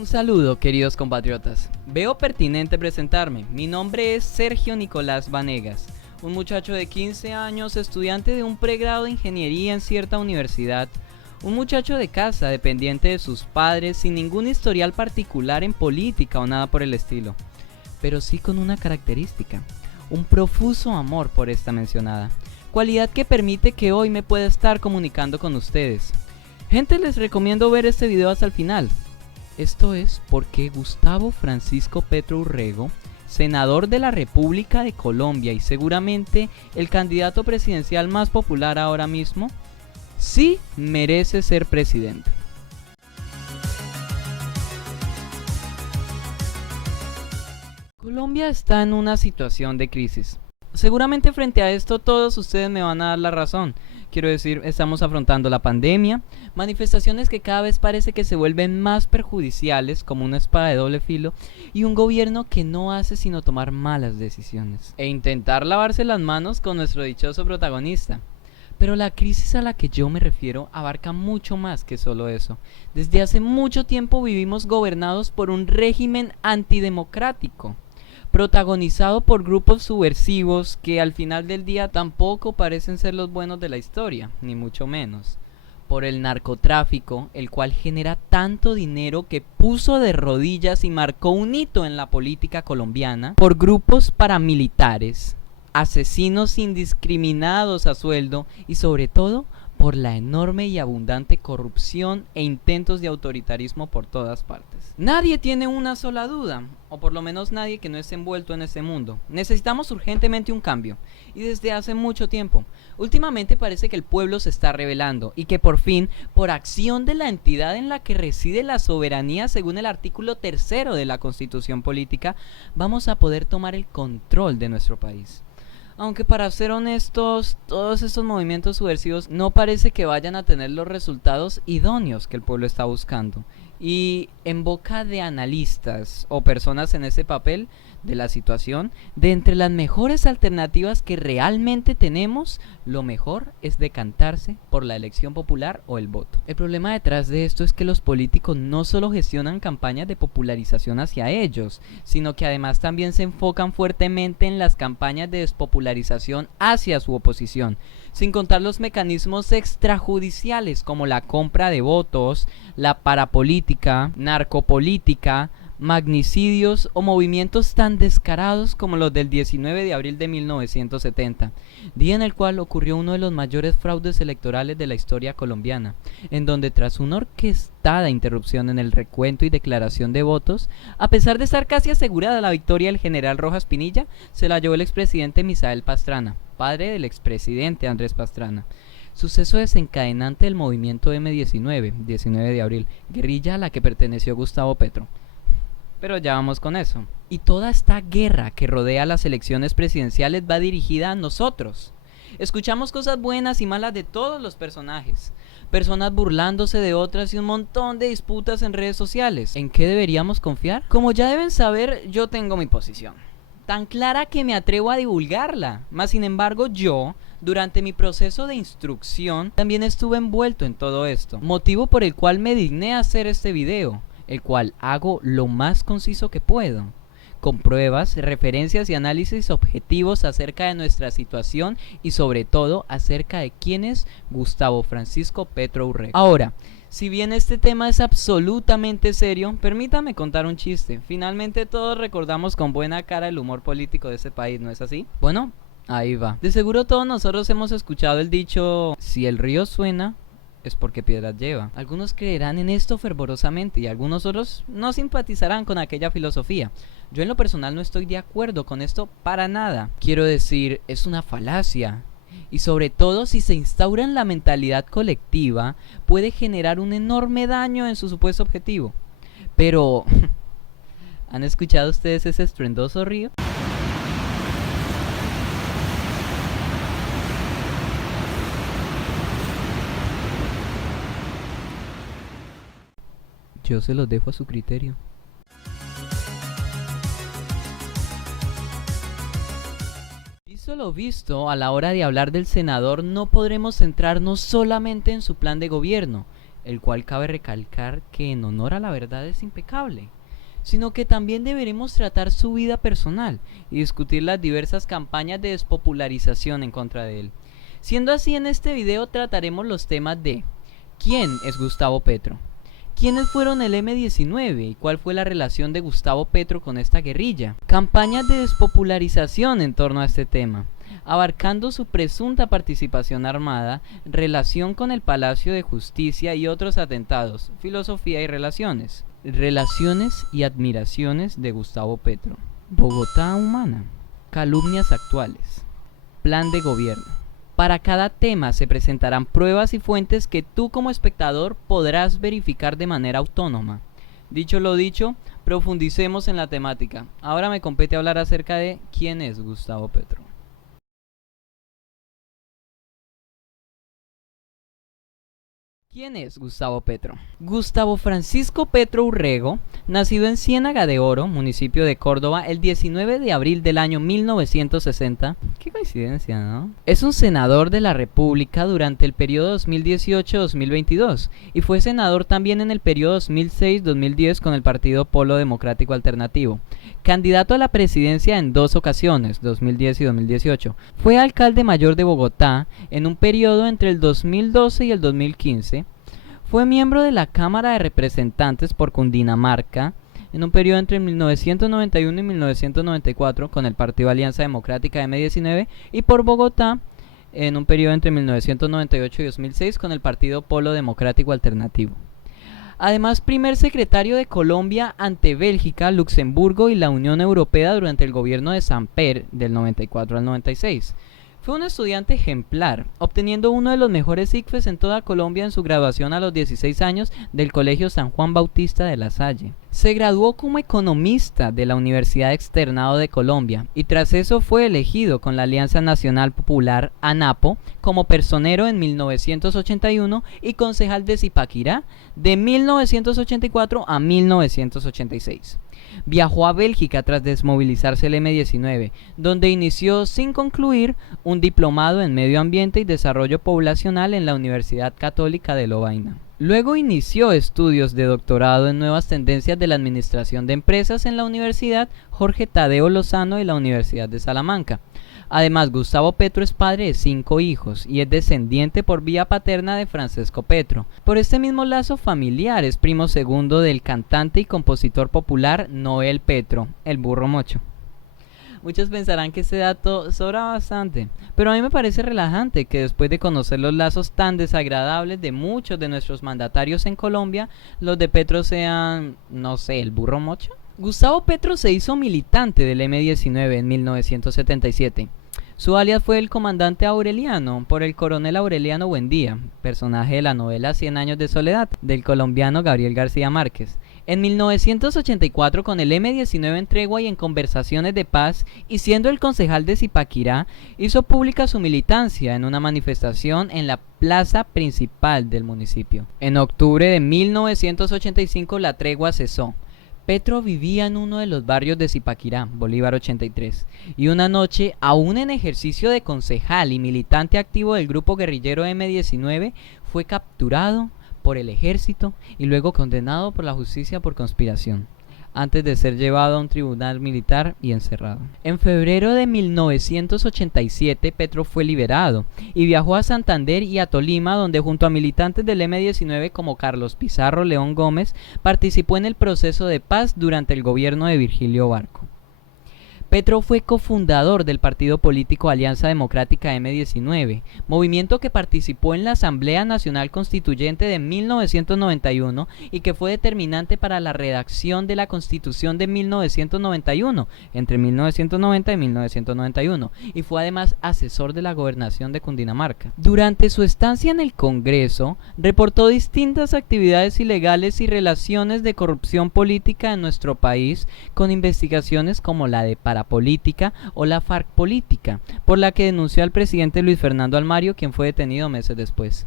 Un saludo, queridos compatriotas. Veo pertinente presentarme. Mi nombre es Sergio Nicolás Vanegas, un muchacho de 15 años, estudiante de un pregrado de ingeniería en cierta universidad, un muchacho de casa, dependiente de sus padres, sin ningún historial particular en política o nada por el estilo, pero sí con una característica, un profuso amor por esta mencionada, cualidad que permite que hoy me pueda estar comunicando con ustedes. Gente, les recomiendo ver este video hasta el final. Esto es porque Gustavo Francisco Petro Urrego, senador de la República de Colombia y seguramente el candidato presidencial más popular ahora mismo, sí merece ser presidente. Colombia está en una situación de crisis. Seguramente frente a esto todos ustedes me van a dar la razón. Quiero decir, estamos afrontando la pandemia, manifestaciones que cada vez parece que se vuelven más perjudiciales como una espada de doble filo y un gobierno que no hace sino tomar malas decisiones e intentar lavarse las manos con nuestro dichoso protagonista. Pero la crisis a la que yo me refiero abarca mucho más que solo eso. Desde hace mucho tiempo vivimos gobernados por un régimen antidemocrático, protagonizado por grupos subversivos que al final del día tampoco parecen ser los buenos de la historia, ni mucho menos. Por el narcotráfico, el cual genera tanto dinero que puso de rodillas y marcó un hito en la política colombiana. Por grupos paramilitares, asesinos indiscriminados a sueldo y sobre todo por la enorme y abundante corrupción e intentos de autoritarismo por todas partes. Nadie tiene una sola duda, o por lo menos nadie que no esté envuelto en este mundo. Necesitamos urgentemente un cambio, y desde hace mucho tiempo. Últimamente parece que el pueblo se está rebelando, y que por fin, por acción de la entidad en la que reside la soberanía según el artículo 3 de la Constitución Política, vamos a poder tomar el control de nuestro país. Aunque para ser honestos, todos estos movimientos subversivos no parece que vayan a tener los resultados idóneos que el pueblo está buscando. Y en boca de analistas o personas en ese papel de la situación, de entre las mejores alternativas que realmente tenemos, lo mejor es decantarse por la elección popular o el voto. El problema detrás de esto es que los políticos no solo gestionan campañas de popularización hacia ellos, sino que además también se enfocan fuertemente en las campañas de despopularización hacia su oposición, sin contar los mecanismos extrajudiciales como la compra de votos, la parapolítica, narcopolítica, magnicidios o movimientos tan descarados como los del 19 de abril de 1970, día en el cual ocurrió uno de los mayores fraudes electorales de la historia colombiana, en donde tras una orquestada interrupción en el recuento y declaración de votos, a pesar de estar casi asegurada la victoria del general Rojas Pinilla, se la llevó el expresidente Misael Pastrana, padre del expresidente Andrés Pastrana. Suceso desencadenante del movimiento M19, 19 de abril, guerrilla a la que perteneció Gustavo Petro. Pero ya vamos con eso. Y toda esta guerra que rodea las elecciones presidenciales va dirigida a nosotros. Escuchamos cosas buenas y malas de todos los personajes, personas burlándose de otras y un montón de disputas en redes sociales. ¿En qué deberíamos confiar? Como ya deben saber, yo tengo mi posición, tan clara que me atrevo a divulgarla. Mas sin embargo yo, durante mi proceso de instrucción, también estuve envuelto en todo esto, motivo por el cual me digné a hacer este video, el cual hago lo más conciso que puedo, con pruebas, referencias y análisis objetivos acerca de nuestra situación y sobre todo acerca de quién es Gustavo Francisco Petro Urrego. Ahora, si bien este tema es absolutamente serio, permítame contar un chiste. Finalmente todos recordamos con buena cara el humor político de este país, ¿no es así? Bueno, ahí va. De seguro todos nosotros hemos escuchado el dicho, si el río suena, es porque piedras lleva. Algunos creerán en esto fervorosamente y algunos otros no simpatizarán con aquella filosofía. Yo en lo personal no estoy de acuerdo con esto para nada. Quiero decir, es una falacia. Y sobre todo si se instaura en la mentalidad colectiva, puede generar un enorme daño en su supuesto objetivo. Pero, ¿han escuchado ustedes ese estruendoso río? Yo se los dejo a su criterio. Visto lo visto, a la hora de hablar del senador no podremos centrarnos solamente en su plan de gobierno, el cual cabe recalcar que en honor a la verdad es impecable, sino que también deberemos tratar su vida personal y discutir las diversas campañas de despopularización en contra de él. Siendo así, en este video trataremos los temas de ¿quién es Gustavo Petro? ¿Quiénes fueron el M-19 y cuál fue la relación de Gustavo Petro con esta guerrilla? Campañas de despopularización en torno a este tema, abarcando su presunta participación armada, relación con el Palacio de Justicia y otros atentados, filosofía y relaciones. Relaciones y admiraciones de Gustavo Petro. Bogotá humana. Calumnias actuales. Plan de gobierno. Para cada tema se presentarán pruebas y fuentes que tú como espectador podrás verificar de manera autónoma. Dicho lo dicho, profundicemos en la temática. Ahora me compete hablar acerca de quién es Gustavo Petro. ¿Quién es Gustavo Petro? Gustavo Francisco Petro Urrego, nacido en Ciénaga de Oro, municipio de Córdoba, el 19 de abril del año 1960. Qué coincidencia, ¿no? Es un senador de la República durante el periodo 2018-2022 y fue senador también en el periodo 2006-2010 con el partido Polo Democrático Alternativo. Candidato a la presidencia en dos ocasiones, 2010 y 2018. Fue alcalde mayor de Bogotá en un periodo entre el 2012 y el 2015. Fue miembro de la Cámara de Representantes por Cundinamarca en un periodo entre 1991 y 1994 con el partido Alianza Democrática M-19 y por Bogotá en un periodo entre 1998 y 2006 con el partido Polo Democrático Alternativo. Además, primer secretario de Colombia ante Bélgica, Luxemburgo y la Unión Europea durante el gobierno de Samper del 94 al 96. Fue un estudiante ejemplar, obteniendo uno de los mejores ICFES en toda Colombia en su graduación a los 16 años del Colegio San Juan Bautista de La Salle. Se graduó como economista de la Universidad Externado de Colombia y tras eso fue elegido con la Alianza Nacional Popular ANAPO como personero en 1981 y concejal de Zipaquirá de 1984 a 1986. Viajó a Bélgica tras desmovilizarse el M-19, donde inició sin concluir un diplomado en Medio Ambiente y Desarrollo Poblacional en la Universidad Católica de Lovaina. Luego inició estudios de doctorado en Nuevas Tendencias de la Administración de Empresas en la Universidad Jorge Tadeo Lozano y la Universidad de Salamanca. Además, Gustavo Petro es padre de 5 hijos y es descendiente por vía paterna de Francesco Petro. Por este mismo lazo familiar es primo segundo del cantante y compositor popular Noel Petro, el burro mocho. Muchos pensarán que este dato sobra bastante, pero a mí me parece relajante que después de conocer los lazos tan desagradables de muchos de nuestros mandatarios en Colombia, los de Petro sean, no sé, el burro mocho. Gustavo Petro se hizo militante del M-19 en 1977. Su alias fue el comandante Aureliano, por el coronel Aureliano Buendía, personaje de la novela 100 años de soledad, del colombiano Gabriel García Márquez. En 1984, con el M-19 en tregua y en conversaciones de paz, y siendo el concejal de Zipaquirá, hizo pública su militancia en una manifestación en la plaza principal del municipio. En octubre de 1985 la tregua cesó. Petro vivía en uno de los barrios de Zipaquirá, Bolívar 83, y una noche, aún en ejercicio de concejal y militante activo del grupo guerrillero M-19, fue capturado por el ejército y luego condenado por la justicia por conspiración, antes de ser llevado a un tribunal militar y encerrado. En febrero de 1987 Petro fue liberado y viajó a Santander y a Tolima, donde junto a militantes del M-19 como Carlos Pizarro León Gómez participó en el proceso de paz durante el gobierno de Virgilio Barco. Petro fue cofundador del partido político Alianza Democrática M-19, movimiento que participó en la Asamblea Nacional Constituyente de 1991 y que fue determinante para la redacción de la Constitución de 1991, entre 1990 y 1991, y fue además asesor de la gobernación de Cundinamarca. Durante su estancia en el Congreso, reportó distintas actividades ilegales y relaciones de corrupción política en nuestro país, con investigaciones como la de Política o la FARC Política, por la que denunció al presidente Luis Fernando Almario, quien fue detenido meses después.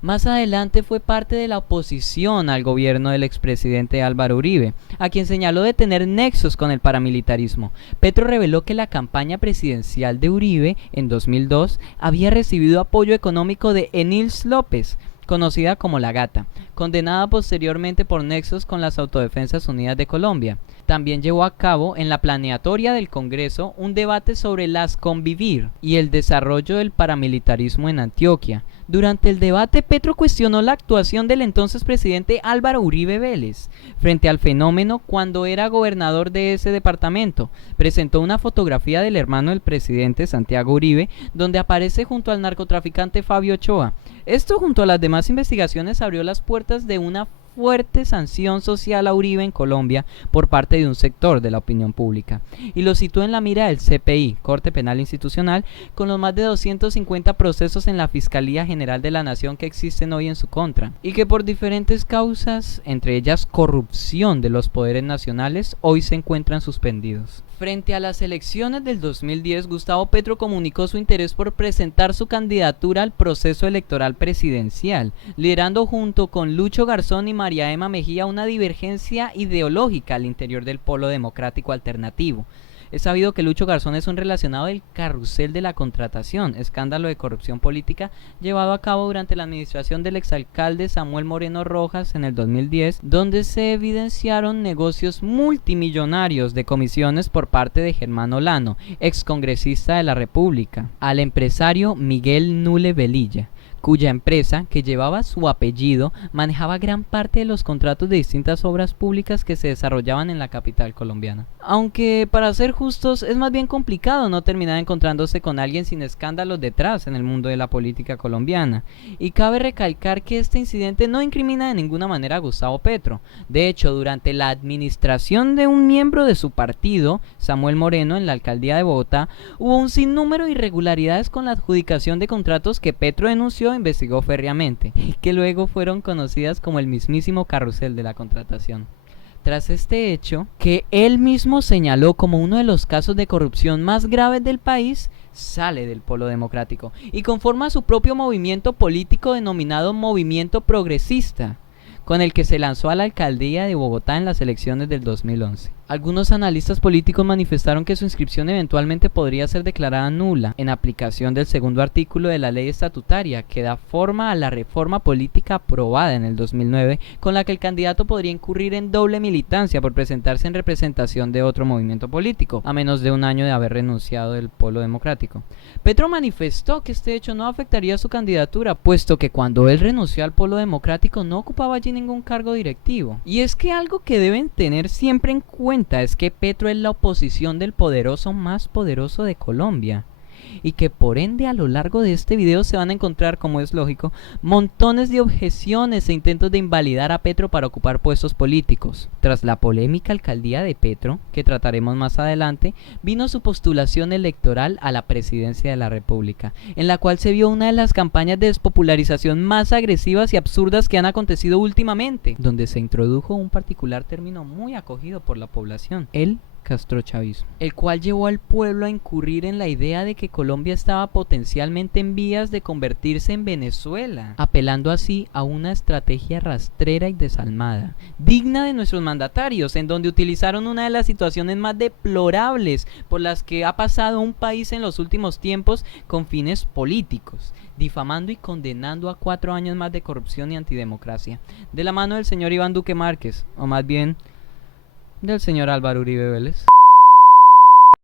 Más adelante fue parte de la oposición al gobierno del expresidente Álvaro Uribe, a quien señaló de tener nexos con el paramilitarismo. Petro reveló que la campaña presidencial de Uribe en 2002 había recibido apoyo económico de Enils López, conocida como La Gata, condenada posteriormente por nexos con las Autodefensas Unidas de Colombia. También llevó a cabo en la planeatoria del Congreso un debate sobre las convivir y el desarrollo del paramilitarismo en Antioquia. Durante el debate, Petro cuestionó la actuación del entonces presidente Álvaro Uribe Vélez frente al fenómeno cuando era gobernador de ese departamento. Presentó una fotografía del hermano del presidente, Santiago Uribe, donde aparece junto al narcotraficante Fabio Ochoa. Esto, junto a las demás investigaciones, abrió las puertas de una fuerte sanción social a Uribe en Colombia por parte de un sector de la opinión pública y lo situó en la mira del CPI, Corte Penal Institucional, con los más de 250 procesos en la Fiscalía General de la Nación que existen hoy en su contra y que por diferentes causas, entre ellas corrupción de los poderes nacionales, hoy se encuentran suspendidos. Frente a las elecciones del 2010, Gustavo Petro comunicó su interés por presentar su candidatura al proceso electoral presidencial, liderando junto con Lucho Garzón y María Emma Mejía una divergencia ideológica al interior del polo democrático alternativo. Es sabido que Lucho Garzón es un relacionado del carrusel de la contratación, escándalo de corrupción política llevado a cabo durante la administración del exalcalde Samuel Moreno Rojas en el 2010, donde se evidenciaron negocios multimillonarios de comisiones por parte de Germán Olano, excongresista de la República, al empresario Miguel Nule Velilla, cuya empresa, que llevaba su apellido, manejaba gran parte de los contratos de distintas obras públicas que se desarrollaban en la capital colombiana. Aunque, para ser justos, es más bien complicado no terminar encontrándose con alguien sin escándalos detrás en el mundo de la política colombiana. Y cabe recalcar que este incidente no incrimina de ninguna manera a Gustavo Petro. De hecho, durante la administración de un miembro de su partido, Samuel Moreno, en la alcaldía de Bogotá, hubo un sinnúmero de irregularidades con la adjudicación de contratos que Petro denunció e investigó férreamente, y que luego fueron conocidas como el mismísimo carrusel de la contratación. Tras este hecho, que él mismo señaló como uno de los casos de corrupción más graves del país, sale del polo democrático y conforma su propio movimiento político denominado Movimiento Progresista, con el que se lanzó a la alcaldía de Bogotá en las elecciones del 2011. Algunos analistas políticos manifestaron que su inscripción eventualmente podría ser declarada nula en aplicación del segundo artículo de la ley estatutaria que da forma a la reforma política aprobada en el 2009, con la que el candidato podría incurrir en doble militancia por presentarse en representación de otro movimiento político, a menos de un año de haber renunciado del polo democrático. Petro manifestó que este hecho no afectaría su candidatura, puesto que cuando él renunció al polo democrático no ocupaba allí ningún cargo directivo. Y es que algo que deben tener siempre en cuenta es que Petro es la oposición del poderoso más poderoso de Colombia y que por ende a lo largo de este video se van a encontrar, como es lógico, montones de objeciones e intentos de invalidar a Petro para ocupar puestos políticos. Tras la polémica alcaldía de Petro, que trataremos más adelante, vino su postulación electoral a la presidencia de la República, en la cual se vio una de las campañas de despopularización más agresivas y absurdas que han acontecido últimamente, donde se introdujo un particular término muy acogido por la población, el castrochavismo, el cual llevó al pueblo a incurrir en la idea de que Colombia estaba potencialmente en vías de convertirse en Venezuela, apelando así a una estrategia rastrera y desalmada, digna de nuestros mandatarios, en donde utilizaron una de las situaciones más deplorables por las que ha pasado un país en los últimos tiempos con fines políticos, difamando y condenando a 4 años más de corrupción y antidemocracia, de la mano del señor Iván Duque Márquez, o más bien del señor Álvaro Uribe Vélez.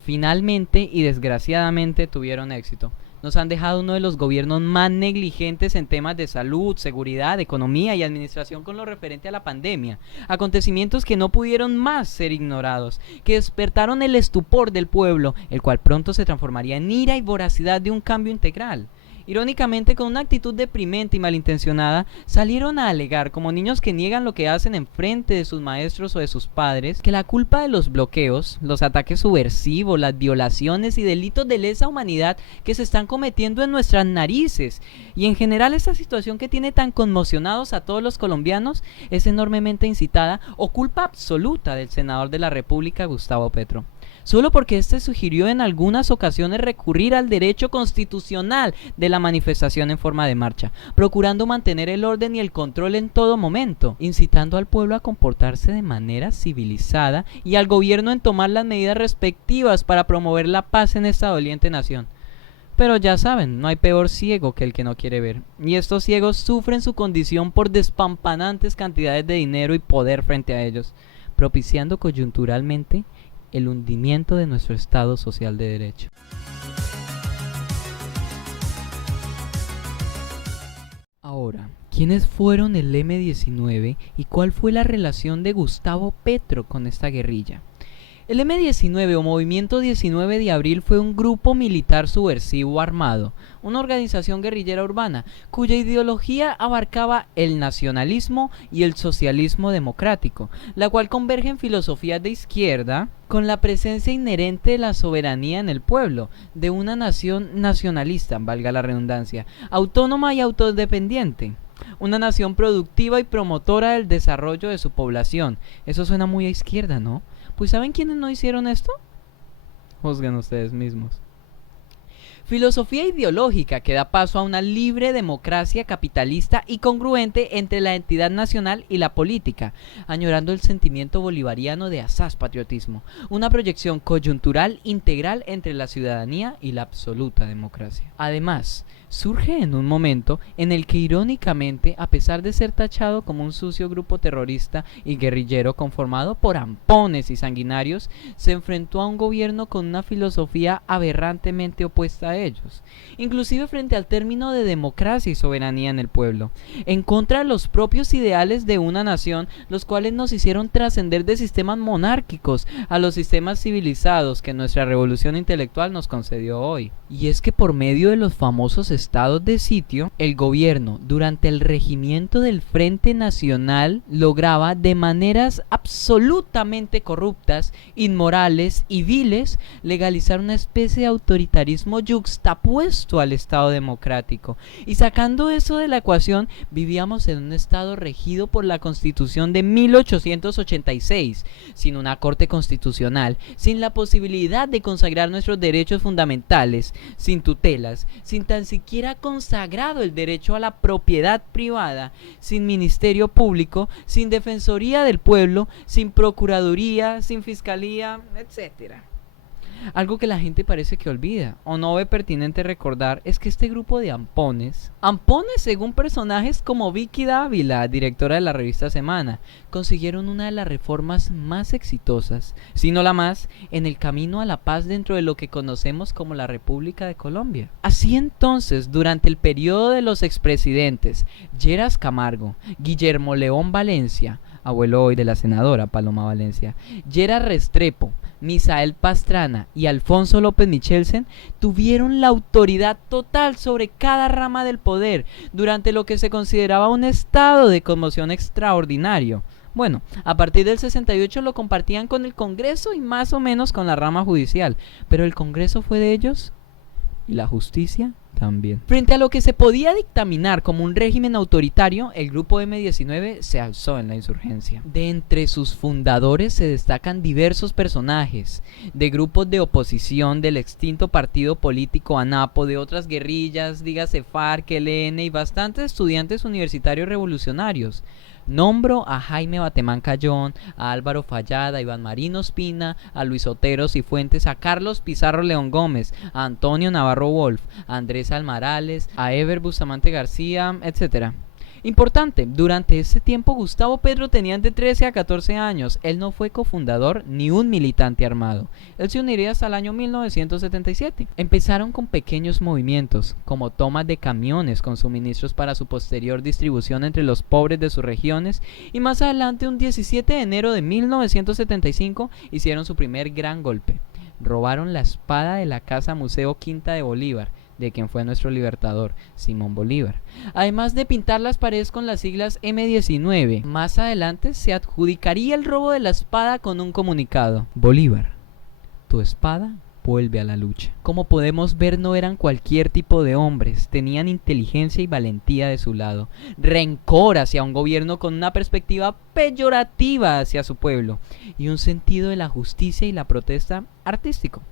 Finalmente y desgraciadamente tuvieron éxito. Nos han dejado uno de los gobiernos más negligentes en temas de salud, seguridad, economía y administración con lo referente a la pandemia. Acontecimientos que no pudieron más ser ignorados, que despertaron el estupor del pueblo, el cual pronto se transformaría en ira y voracidad de un cambio integral. Irónicamente, con una actitud deprimente y malintencionada, salieron a alegar, como niños que niegan lo que hacen en frente de sus maestros o de sus padres, que la culpa de los bloqueos, los ataques subversivos, las violaciones y delitos de lesa humanidad que se están cometiendo en nuestras narices, y en general esta situación que tiene tan conmocionados a todos los colombianos, es enormemente incitada o culpa absoluta del senador de la República, Gustavo Petro. Solo porque éste sugirió en algunas ocasiones recurrir al derecho constitucional de la manifestación en forma de marcha, procurando mantener el orden y el control en todo momento, incitando al pueblo a comportarse de manera civilizada y al gobierno en tomar las medidas respectivas para promover la paz en esta doliente nación. Pero ya saben, no hay peor ciego que el que no quiere ver. Y estos ciegos sufren su condición por despampanantes cantidades de dinero y poder frente a ellos, propiciando coyunturalmente el hundimiento de nuestro Estado social de derecho. Ahora, ¿quiénes fueron el M-19 y cuál fue la relación de Gustavo Petro con esta guerrilla? El M-19 o Movimiento 19 de Abril fue un grupo militar subversivo armado, una organización guerrillera urbana, cuya ideología abarcaba el nacionalismo y el socialismo democrático, la cual converge en filosofías de izquierda con la presencia inherente de la soberanía en el pueblo, de una nación nacionalista, valga la redundancia, autónoma y autodependiente. Una nación productiva y promotora del desarrollo de su población. Eso suena muy a izquierda, ¿no? Pues ¿saben quiénes no hicieron esto? Juzguen ustedes mismos. Filosofía ideológica que da paso a una libre democracia capitalista y congruente entre la entidad nacional y la política, añorando el sentimiento bolivariano de asaz patriotismo, una proyección coyuntural integral entre la ciudadanía y la absoluta democracia. Además, surge en un momento en el que irónicamente, a pesar de ser tachado como un sucio grupo terrorista y guerrillero conformado por ampones y sanguinarios, se enfrentó a un gobierno con una filosofía aberrantemente opuesta a ellos, inclusive frente al término de democracia y soberanía en el pueblo, en contra de los propios ideales de una nación, los cuales nos hicieron trascender de sistemas monárquicos a los sistemas civilizados que nuestra revolución intelectual nos concedió hoy. Y es que por medio de los famosos estados de sitio, el gobierno, durante el regimiento del Frente Nacional, lograba de maneras absolutamente corruptas, inmorales y viles legalizar una especie de autoritarismo yuxtapuesto al Estado democrático. Y sacando eso de la ecuación, vivíamos en un Estado regido por la Constitución de 1886, sin una Corte Constitucional, sin la posibilidad de consagrar nuestros derechos fundamentales, sin tutelas, sin tan siquiera consagrado el derecho a la propiedad privada, sin ministerio público, sin defensoría del pueblo, sin procuraduría, sin fiscalía, etc. Algo que la gente parece que olvida o no ve pertinente recordar es que este grupo de ampones según personajes como Vicky Dávila, directora de la revista Semana, consiguieron una de las reformas más exitosas, si no la más, en el camino a la paz dentro de lo que conocemos como la República de Colombia. Así entonces, durante el periodo de los expresidentes Lleras Camargo, Guillermo León Valencia, abuelo hoy de la senadora Paloma Valencia, Lleras Restrepo, Misael Pastrana y Alfonso López Michelsen, tuvieron la autoridad total sobre cada rama del poder durante lo que se consideraba un estado de conmoción extraordinario. Bueno, a partir del 68 lo compartían con el Congreso y más o menos con la rama judicial, pero el Congreso fue de ellos y la justicia también. Frente a lo que se podía dictaminar como un régimen autoritario, el grupo M-19 se alzó en la insurgencia. De entre sus fundadores se destacan diversos personajes, de grupos de oposición del extinto partido político ANAPO, de otras guerrillas, dígase FARC, ELN y bastantes estudiantes universitarios revolucionarios. Nombro a Jaime Batemán Cayón, a Álvaro Fallada, a Iván Marino Ospina, a Luis Otero Cifuentes, a Carlos Pizarro León Gómez, a Antonio Navarro Wolf, a Andrés Almarales, a Ever Bustamante García, etc. Importante, durante ese tiempo Gustavo Petro tenía de 13 a 14 años. Él no fue cofundador ni un militante armado. Él se uniría hasta el año 1977. Empezaron con pequeños movimientos, como tomas de camiones con suministros para su posterior distribución entre los pobres de sus regiones, y más adelante, un 17 de enero de 1975, hicieron su primer gran golpe. Robaron la espada de la Casa Museo Quinta de Bolívar, de quien fue nuestro libertador, Simón Bolívar, además de pintar las paredes con las siglas M-19. Más adelante se adjudicaría el robo de la espada con un comunicado: Bolívar, tu espada vuelve a la lucha. Como podemos ver, no eran cualquier tipo de hombres, tenían inteligencia y valentía de su lado, rencor hacia un gobierno con una perspectiva peyorativa hacia su pueblo, y un sentido de la justicia y la protesta artístico.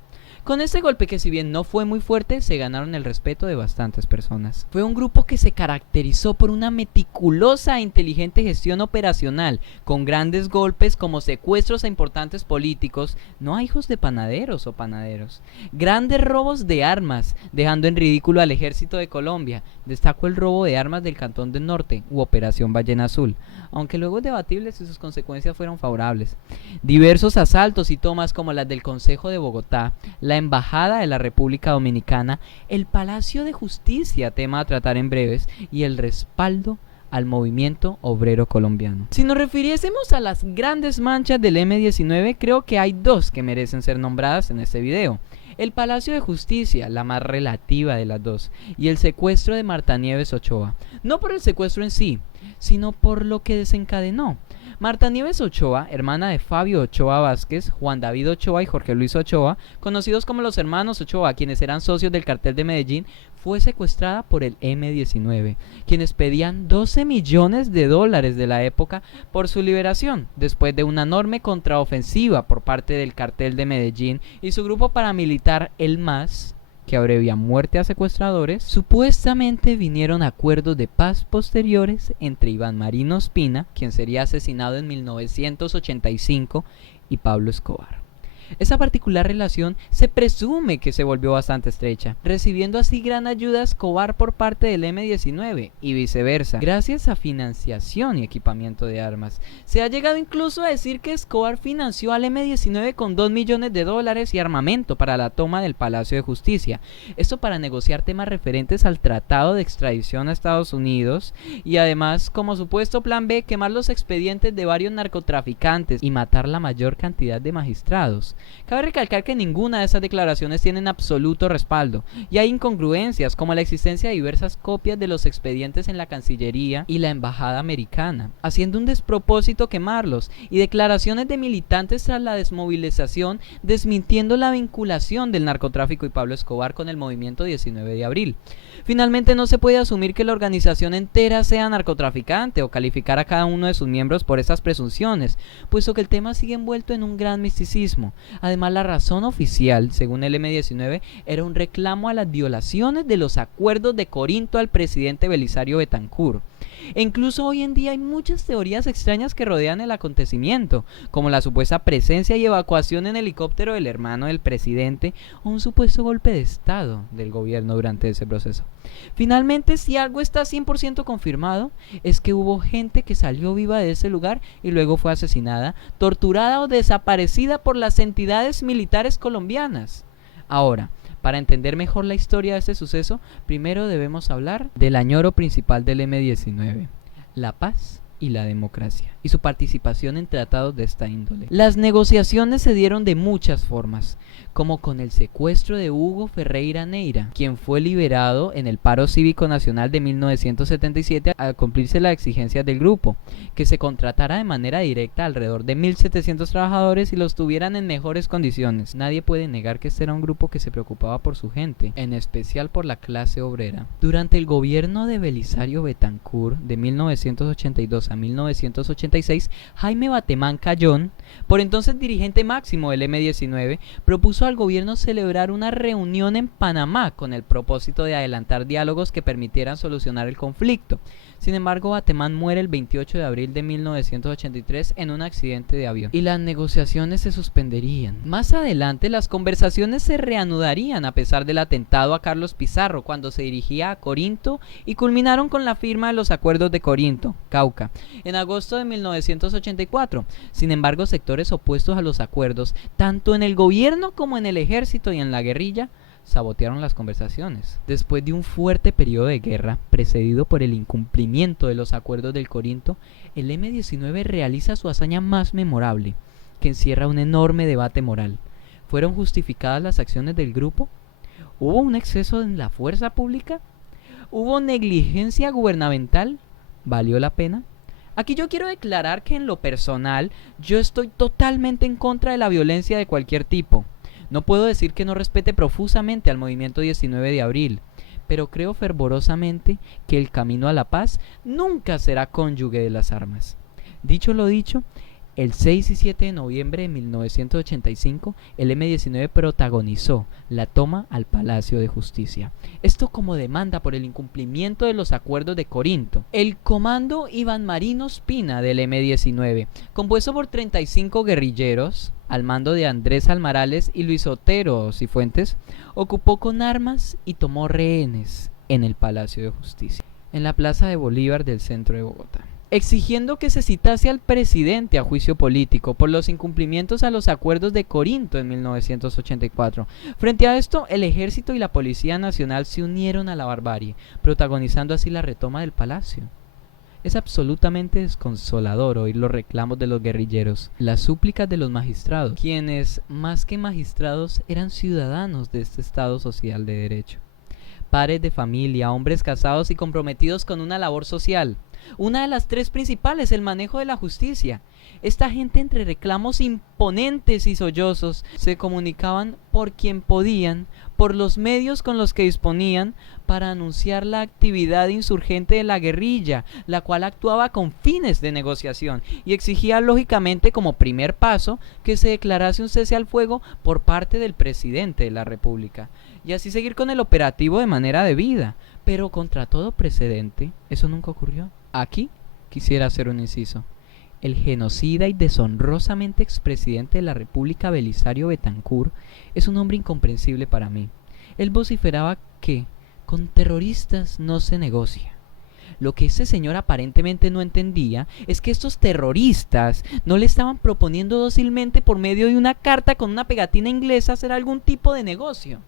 Con este golpe, que si bien no fue muy fuerte, se ganaron el respeto de bastantes personas. Fue un grupo que se caracterizó por una meticulosa e inteligente gestión operacional, con grandes golpes como secuestros a importantes políticos, no a hijos de panaderos o panaderos, grandes robos de armas, dejando en ridículo al ejército de Colombia. Destacó el robo de armas del Cantón del Norte u Operación Ballena Azul, aunque luego es debatible si sus consecuencias fueron favorables. Diversos asaltos y tomas como las del Consejo de Bogotá, la Embajada de la República Dominicana, el Palacio de Justicia, tema a tratar en breves, y el respaldo al movimiento obrero colombiano. Si nos refiriésemos a las grandes manchas del M-19, creo que hay dos que merecen ser nombradas en este video. El Palacio de Justicia, la más relativa de las dos, y el secuestro de Marta Nieves Ochoa. No por el secuestro en sí, sino por lo que desencadenó. Marta Nieves Ochoa, hermana de Fabio Ochoa Vázquez, Juan David Ochoa y Jorge Luis Ochoa, conocidos como los hermanos Ochoa, quienes eran socios del cartel de Medellín, fue secuestrada por el M-19, quienes pedían $12 millones de la época por su liberación, después de una enorme contraofensiva por parte del cartel de Medellín y su grupo paramilitar El MAS, que abrevia Muerte a Secuestradores. Supuestamente vinieron acuerdos de paz posteriores entre Iván Marino Ospina, quien sería asesinado en 1985, y Pablo Escobar. Esa particular relación se presume que se volvió bastante estrecha, recibiendo así gran ayuda a Escobar por parte del M-19 y viceversa, gracias a financiación y equipamiento de armas. Se ha llegado incluso a decir que Escobar financió al M-19 con $2 millones y armamento para la toma del Palacio de Justicia, esto para negociar temas referentes al tratado de extradición a Estados Unidos y además, como supuesto plan B, quemar los expedientes de varios narcotraficantes y matar la mayor cantidad de magistrados. Cabe recalcar que ninguna de esas declaraciones tienen absoluto respaldo, y hay incongruencias como la existencia de diversas copias de los expedientes en la Cancillería y la Embajada Americana, haciendo un despropósito quemarlos, y declaraciones de militantes tras la desmovilización desmintiendo la vinculación del narcotráfico y Pablo Escobar con el movimiento 19 de abril. Finalmente, no se puede asumir que la organización entera sea narcotraficante o calificar a cada uno de sus miembros por esas presunciones, puesto que el tema sigue envuelto en un gran misticismo. Además, la razón oficial, según el M-19, era un reclamo a las violaciones de los acuerdos de Corinto al presidente Belisario Betancur. E incluso hoy en día hay muchas teorías extrañas que rodean el acontecimiento, como la supuesta presencia y evacuación en helicóptero del hermano del presidente o un supuesto golpe de estado del gobierno durante ese proceso. Finalmente, si algo está 100% confirmado, es que hubo gente que salió viva de ese lugar y luego fue asesinada, torturada o desaparecida por las entidades militares colombianas. Ahora, para entender mejor la historia de este suceso, primero debemos hablar del añoro principal del M-19, la paz y la democracia, y su participación en tratados de esta índole. Las negociaciones se dieron de muchas formas, como con el secuestro de Hugo Ferreira Neira, quien fue liberado en el paro cívico nacional de 1977 al cumplirse las exigencias del grupo, que se contratara de manera directa alrededor de 1.700 trabajadores y los tuvieran en mejores condiciones. Nadie puede negar que este era un grupo que se preocupaba por su gente, en especial por la clase obrera. Durante el gobierno de Belisario Betancur de 1982 a 1986, Jaime Batemán Cayón, por entonces dirigente máximo del M-19, propuso al gobierno celebrar una reunión en Panamá con el propósito de adelantar diálogos que permitieran solucionar el conflicto. Sin embargo, Batemán muere el 28 de abril de 1983 en un accidente de avión y las negociaciones se suspenderían. Más adelante, las conversaciones se reanudarían a pesar del atentado a Carlos Pizarro cuando se dirigía a Corinto y culminaron con la firma de los acuerdos de Corinto, Cauca, en agosto de 1984. Sin embargo, sectores opuestos a los acuerdos, tanto en el gobierno como en el ejército y en la guerrilla, sabotearon las conversaciones. Después de un fuerte periodo de guerra, precedido por el incumplimiento de los acuerdos del Corinto, el M-19 realiza su hazaña más memorable, que encierra un enorme debate moral. ¿Fueron justificadas las acciones del grupo? ¿Hubo un exceso en la fuerza pública? ¿Hubo negligencia gubernamental? ¿Valió la pena? Aquí yo quiero declarar que en lo personal, yo estoy totalmente en contra de la violencia de cualquier tipo. No puedo decir que no respete profusamente al movimiento 19 de abril, pero creo fervorosamente que el camino a la paz nunca será cónyuge de las armas. Dicho lo dicho, El 6 y 7 de noviembre de 1985, el M-19 protagonizó la toma al Palacio de Justicia. Esto como demanda por el incumplimiento de los acuerdos de Corinto. El comando Iván Marino Ospina del M-19, compuesto por 35 guerrilleros, al mando de Andrés Almarales y Luis Otero Cifuentes, ocupó con armas y tomó rehenes en el Palacio de Justicia, en la Plaza de Bolívar del centro de Bogotá, exigiendo que se citase al presidente a juicio político por los incumplimientos a los acuerdos de Corinto en 1984. Frente a esto, el ejército y la Policía Nacional se unieron a la barbarie, protagonizando así la retoma del palacio. Es absolutamente desconsolador oír los reclamos de los guerrilleros, las súplicas de los magistrados, quienes, más que magistrados, eran ciudadanos de este Estado social de derecho. Padres de familia, hombres casados y comprometidos con una labor social. Una de las tres principales, el manejo de la justicia. Esta gente, entre reclamos imponentes y sollozos, se comunicaban por quien podían, por los medios con los que disponían, para anunciar la actividad insurgente de la guerrilla, la cual actuaba con fines de negociación y exigía lógicamente como primer paso que se declarase un cese al fuego por parte del presidente de la República, y así seguir con el operativo de manera debida. Pero contra todo precedente, eso nunca ocurrió. Aquí quisiera hacer un inciso. El genocida y deshonrosamente expresidente de la República, Belisario Betancur, es un hombre incomprensible para mí. Él vociferaba que con terroristas no se negocia. Lo que ese señor aparentemente no entendía es que estos terroristas no le estaban proponiendo dócilmente por medio de una carta con una pegatina inglesa hacer algún tipo de negocio.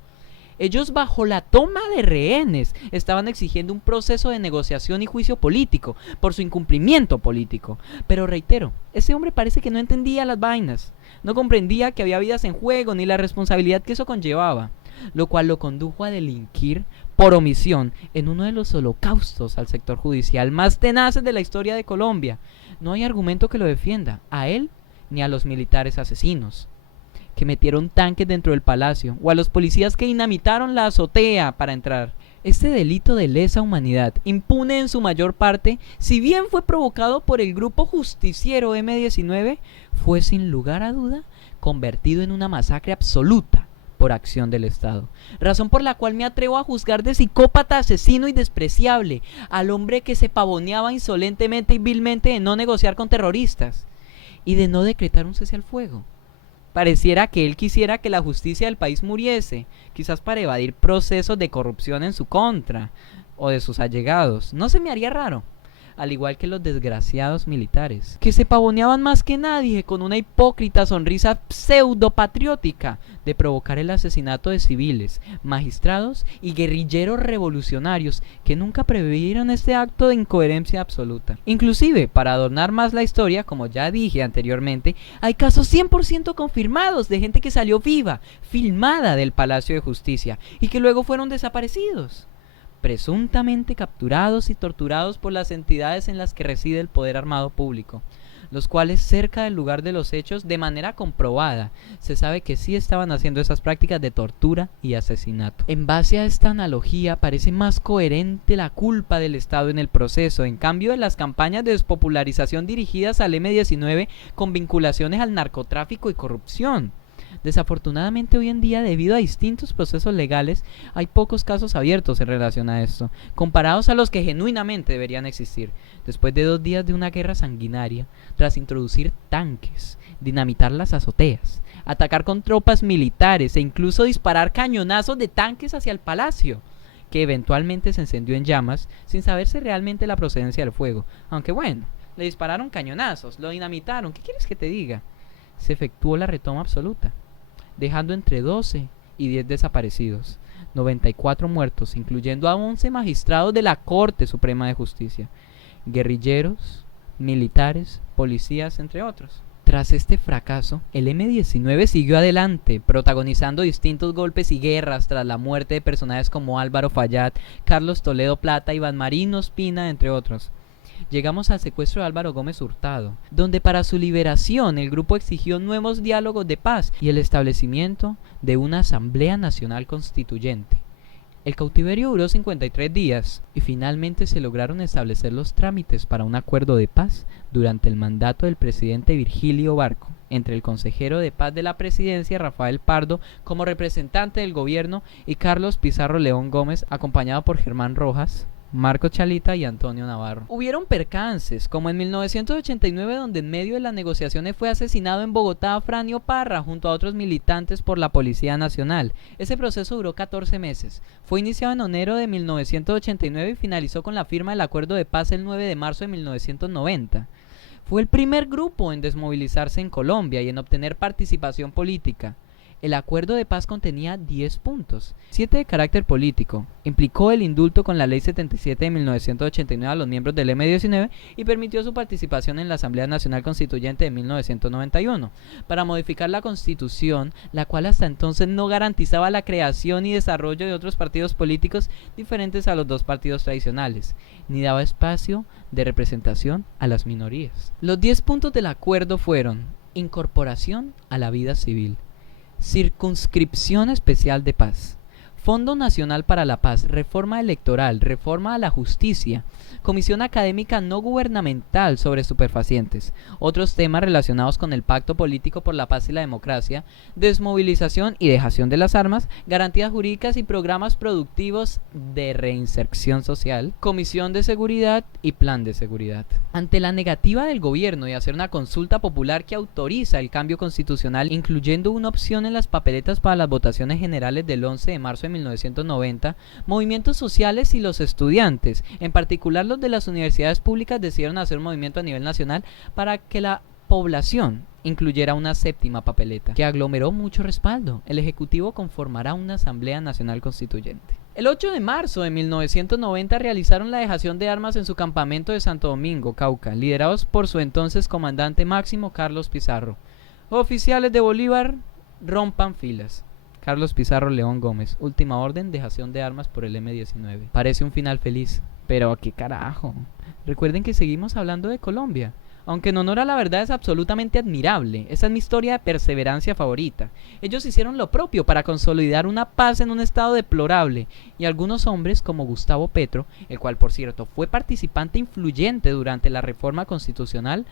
Ellos, bajo la toma de rehenes, estaban exigiendo un proceso de negociación y juicio político por su incumplimiento político. Pero reitero, ese hombre parece que no entendía las vainas, no comprendía que había vidas en juego ni la responsabilidad que eso conllevaba, lo cual lo condujo a delinquir por omisión en uno de los holocaustos al sector judicial más tenaces de la historia de Colombia. No hay argumento que lo defienda, a él ni a los militares asesinos que metieron tanques dentro del palacio, o a los policías que dinamitaron la azotea para entrar. Este delito de lesa humanidad, impune en su mayor parte, si bien fue provocado por el grupo justiciero M-19, fue sin lugar a duda convertido en una masacre absoluta por acción del Estado. Razón por la cual me atrevo a juzgar de psicópata, asesino y despreciable al hombre que se pavoneaba insolentemente y vilmente de no negociar con terroristas y de no decretar un cese al fuego. Pareciera que él quisiera que la justicia del país muriese, quizás para evadir procesos de corrupción en su contra, o de sus allegados. No se me haría raro, al igual que los desgraciados militares, que se pavoneaban más que nadie con una hipócrita sonrisa pseudo-patriótica de provocar el asesinato de civiles, magistrados y guerrilleros revolucionarios que nunca previeron este acto de incoherencia absoluta. Inclusive, para adornar más la historia, como ya dije anteriormente, hay casos 100% confirmados de gente que salió viva, filmada del Palacio de Justicia y que luego fueron desaparecidos, presuntamente capturados y torturados por las entidades en las que reside el poder armado público, los cuales cerca del lugar de los hechos, de manera comprobada, se sabe que sí estaban haciendo esas prácticas de tortura y asesinato. En base a esta analogía, parece más coherente la culpa del Estado en el proceso, en cambio de las campañas de despopularización dirigidas al M-19 con vinculaciones al narcotráfico y corrupción. Desafortunadamente hoy en día, debido a distintos procesos legales, hay pocos casos abiertos en relación a esto, comparados a los que genuinamente deberían existir. Después de 2 días de una guerra sanguinaria, tras introducir tanques, dinamitar las azoteas, atacar con tropas militares e incluso disparar cañonazos de tanques hacia el palacio, que eventualmente se encendió en llamas sin saberse realmente la procedencia del fuego. Aunque bueno, le dispararon cañonazos, lo dinamitaron, ¿qué quieres que te diga? Se efectuó la retoma absoluta, dejando entre 12 y 10 desaparecidos, 94 muertos, incluyendo a 11 magistrados de la Corte Suprema de Justicia, guerrilleros, militares, policías, entre otros. Tras este fracaso, el M-19 siguió adelante, protagonizando distintos golpes y guerras tras la muerte de personajes como Álvaro Fayad, Carlos Toledo Plata, Iván Marino Ospina, entre otros. Llegamos al secuestro de Álvaro Gómez Hurtado, donde para su liberación el grupo exigió nuevos diálogos de paz y el establecimiento de una Asamblea Nacional Constituyente. El cautiverio duró 53 días y finalmente se lograron establecer los trámites para un acuerdo de paz durante el mandato del presidente Virgilio Barco, entre el consejero de paz de la presidencia Rafael Pardo como representante del gobierno y Carlos Pizarro León Gómez acompañado por Germán Rojas, Marco Chalita y Antonio Navarro. Hubieron percances, como en 1989, donde en medio de las negociaciones fue asesinado en Bogotá Franio Parra junto a otros militantes por la Policía Nacional. Ese proceso duró 14 meses. Fue iniciado en enero de 1989 y finalizó con la firma del acuerdo de paz el 9 de marzo de 1990. Fue el primer grupo en desmovilizarse en Colombia y en obtener participación política. El acuerdo de paz contenía 10 puntos, 7 de carácter político, implicó el indulto con la Ley 77 de 1989 a los miembros del M-19 y permitió su participación en la Asamblea Nacional Constituyente de 1991, para modificar la Constitución, la cual hasta entonces no garantizaba la creación y desarrollo de otros partidos políticos diferentes a los dos partidos tradicionales, ni daba espacio de representación a las minorías. Los 10 puntos del acuerdo fueron: incorporación a la vida civil, circunscripción especial de paz, Fondo Nacional para la Paz, reforma electoral, reforma a la justicia, comisión académica no gubernamental sobre estupefacientes, otros temas relacionados con el pacto político por la paz y la democracia, desmovilización y dejación de las armas, garantías jurídicas y programas productivos de reinserción social, comisión de seguridad y plan de seguridad. Ante la negativa del gobierno de hacer una consulta popular que autoriza el cambio constitucional, incluyendo una opción en las papeletas para las votaciones generales del 11 de marzo de 1990, movimientos sociales y los estudiantes, en particular los de las universidades públicas, decidieron hacer un movimiento a nivel nacional para que la población incluyera una séptima papeleta, que aglomeró mucho respaldo. El Ejecutivo conformará una Asamblea Nacional Constituyente. El 8 de marzo de 1990 realizaron la dejación de armas en su campamento de Santo Domingo, Cauca, liderados por su entonces comandante máximo Carlos Pizarro. Oficiales de Bolívar, rompan filas. Carlos Pizarro León Gómez, última orden, dejación de armas por el M-19. Parece un final feliz, pero ¿qué carajo? Recuerden que seguimos hablando de Colombia. Aunque en honor a la verdad es absolutamente admirable, esa es mi historia de perseverancia favorita. Ellos hicieron lo propio para consolidar una paz en un estado deplorable, y algunos hombres como Gustavo Petro, el cual por cierto fue participante influyente durante la reforma constitucional,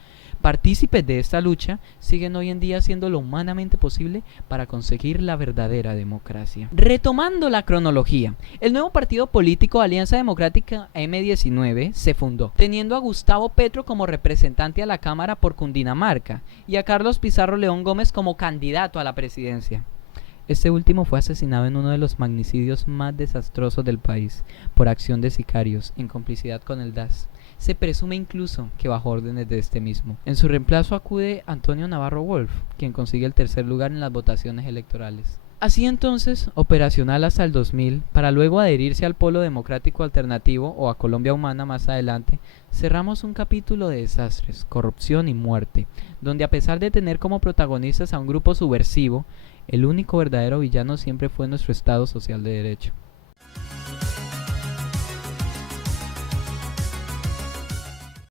partícipes de esta lucha, siguen hoy en día haciendo lo humanamente posible para conseguir la verdadera democracia. Retomando la cronología, el nuevo partido político Alianza Democrática M-19 se fundó, teniendo a Gustavo Petro como representante a la Cámara por Cundinamarca y a Carlos Pizarro León Gómez como candidato a la presidencia. Este último fue asesinado en uno de los magnicidios más desastrosos del país, por acción de sicarios, en complicidad con el DAS. Se presume incluso que bajo órdenes de este mismo. En su reemplazo acude Antonio Navarro Wolf, quien consigue el tercer lugar en las votaciones electorales. Así entonces, operacional hasta el 2000, para luego adherirse al Polo Democrático Alternativo o a Colombia Humana más adelante, cerramos un capítulo de desastres, corrupción y muerte, donde a pesar de tener como protagonistas a un grupo subversivo, el único verdadero villano siempre fue nuestro Estado Social de Derecho.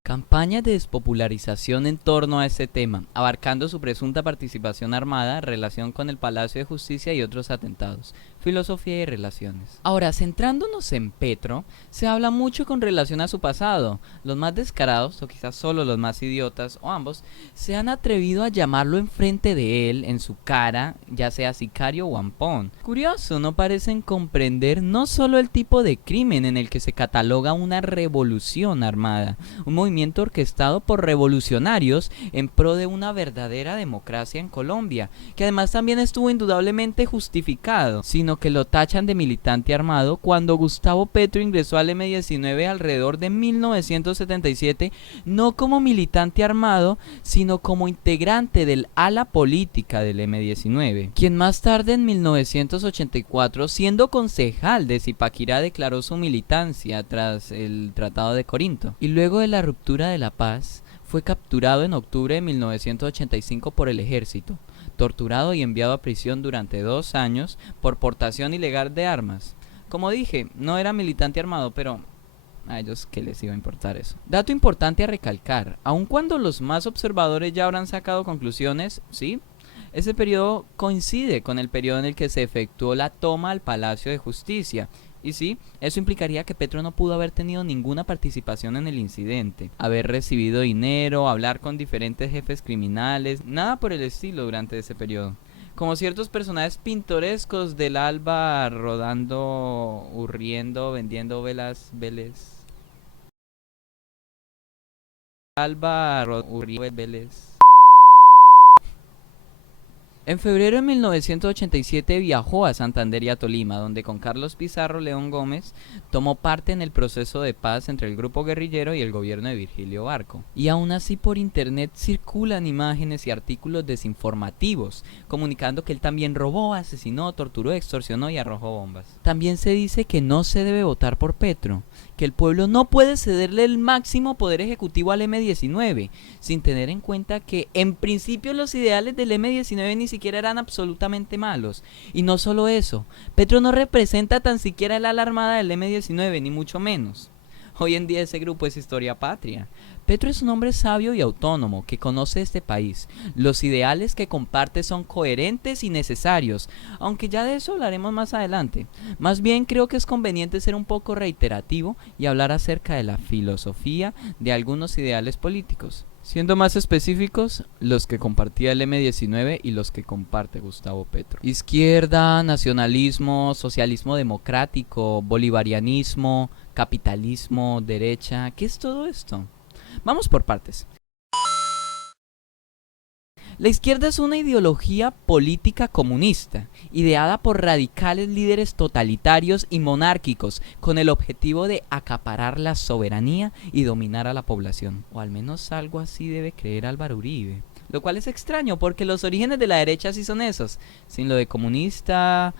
Campañas de despopularización en torno a este tema, abarcando su presunta participación armada, relación con el Palacio de Justicia y otros atentados, filosofía y relaciones. Ahora, centrándonos en Petro, se habla mucho con relación a su pasado. Los más descarados, o quizás solo los más idiotas, o ambos, se han atrevido a llamarlo enfrente de él, en su cara, ya sea sicario o ampón. Curioso, no parecen comprender no solo el tipo de crimen en el que se cataloga una revolución armada, un movimiento orquestado por revolucionarios en pro de una verdadera democracia en Colombia, que además también estuvo indudablemente justificado, sino que lo tachan de militante armado cuando Gustavo Petro ingresó al M-19 alrededor de 1977, no como militante armado, sino como integrante del ala política del M-19, quien más tarde en 1984, siendo concejal de Zipaquirá, declaró su militancia tras el Tratado de Corinto, y luego de la ruptura de la paz, fue capturado en octubre de 1985 por el ejército, torturado y enviado a prisión durante 2 años por portación ilegal de armas. Como dije, no era militante armado, pero a ellos qué les iba a importar eso. Dato importante a recalcar, aun cuando los más observadores ya habrán sacado conclusiones, ¿sí? Ese periodo coincide con el periodo en el que se efectuó la toma al Palacio de Justicia, Y sí, eso implicaría que Petro no pudo haber tenido ninguna participación en el incidente, haber recibido dinero, hablar con diferentes jefes criminales, nada por el estilo durante ese periodo. Como ciertos personajes pintorescos del Alba rodando, hurriendo, vendiendo veles. Hurriendo veles. En febrero de 1987 viajó a Santander y a Tolima, donde con Carlos Pizarro León Gómez tomó parte en el proceso de paz entre el grupo guerrillero y el gobierno de Virgilio Barco. Y aún así por internet circulan imágenes y artículos desinformativos, comunicando que él también robó, asesinó, torturó, extorsionó y arrojó bombas. También se dice que no se debe votar por Petro, que el pueblo no puede cederle el máximo poder ejecutivo al M-19, sin tener en cuenta que en principio los ideales del M-19 ni siquiera eran absolutamente malos. Y no solo eso, Petro no representa tan siquiera el ala armada del M-19, ni mucho menos. Hoy en día ese grupo es historia patria. Petro es un hombre sabio y autónomo que conoce este país. Los ideales que comparte son coherentes y necesarios, aunque ya de eso hablaremos más adelante. Más bien creo que es conveniente ser un poco reiterativo y hablar acerca de la filosofía de algunos ideales políticos. Siendo más específicos, los que compartía el M-19 y los que comparte Gustavo Petro. Izquierda, nacionalismo, socialismo democrático, bolivarianismo, capitalismo, derecha. ¿Qué es todo esto? Vamos por partes. La izquierda es una ideología política comunista, ideada por radicales líderes totalitarios y monárquicos, con el objetivo de acaparar la soberanía y dominar a la población. O al menos algo así debe creer Álvaro Uribe. Lo cual es extraño porque los orígenes de la derecha sí son esos. Sin lo de comunista,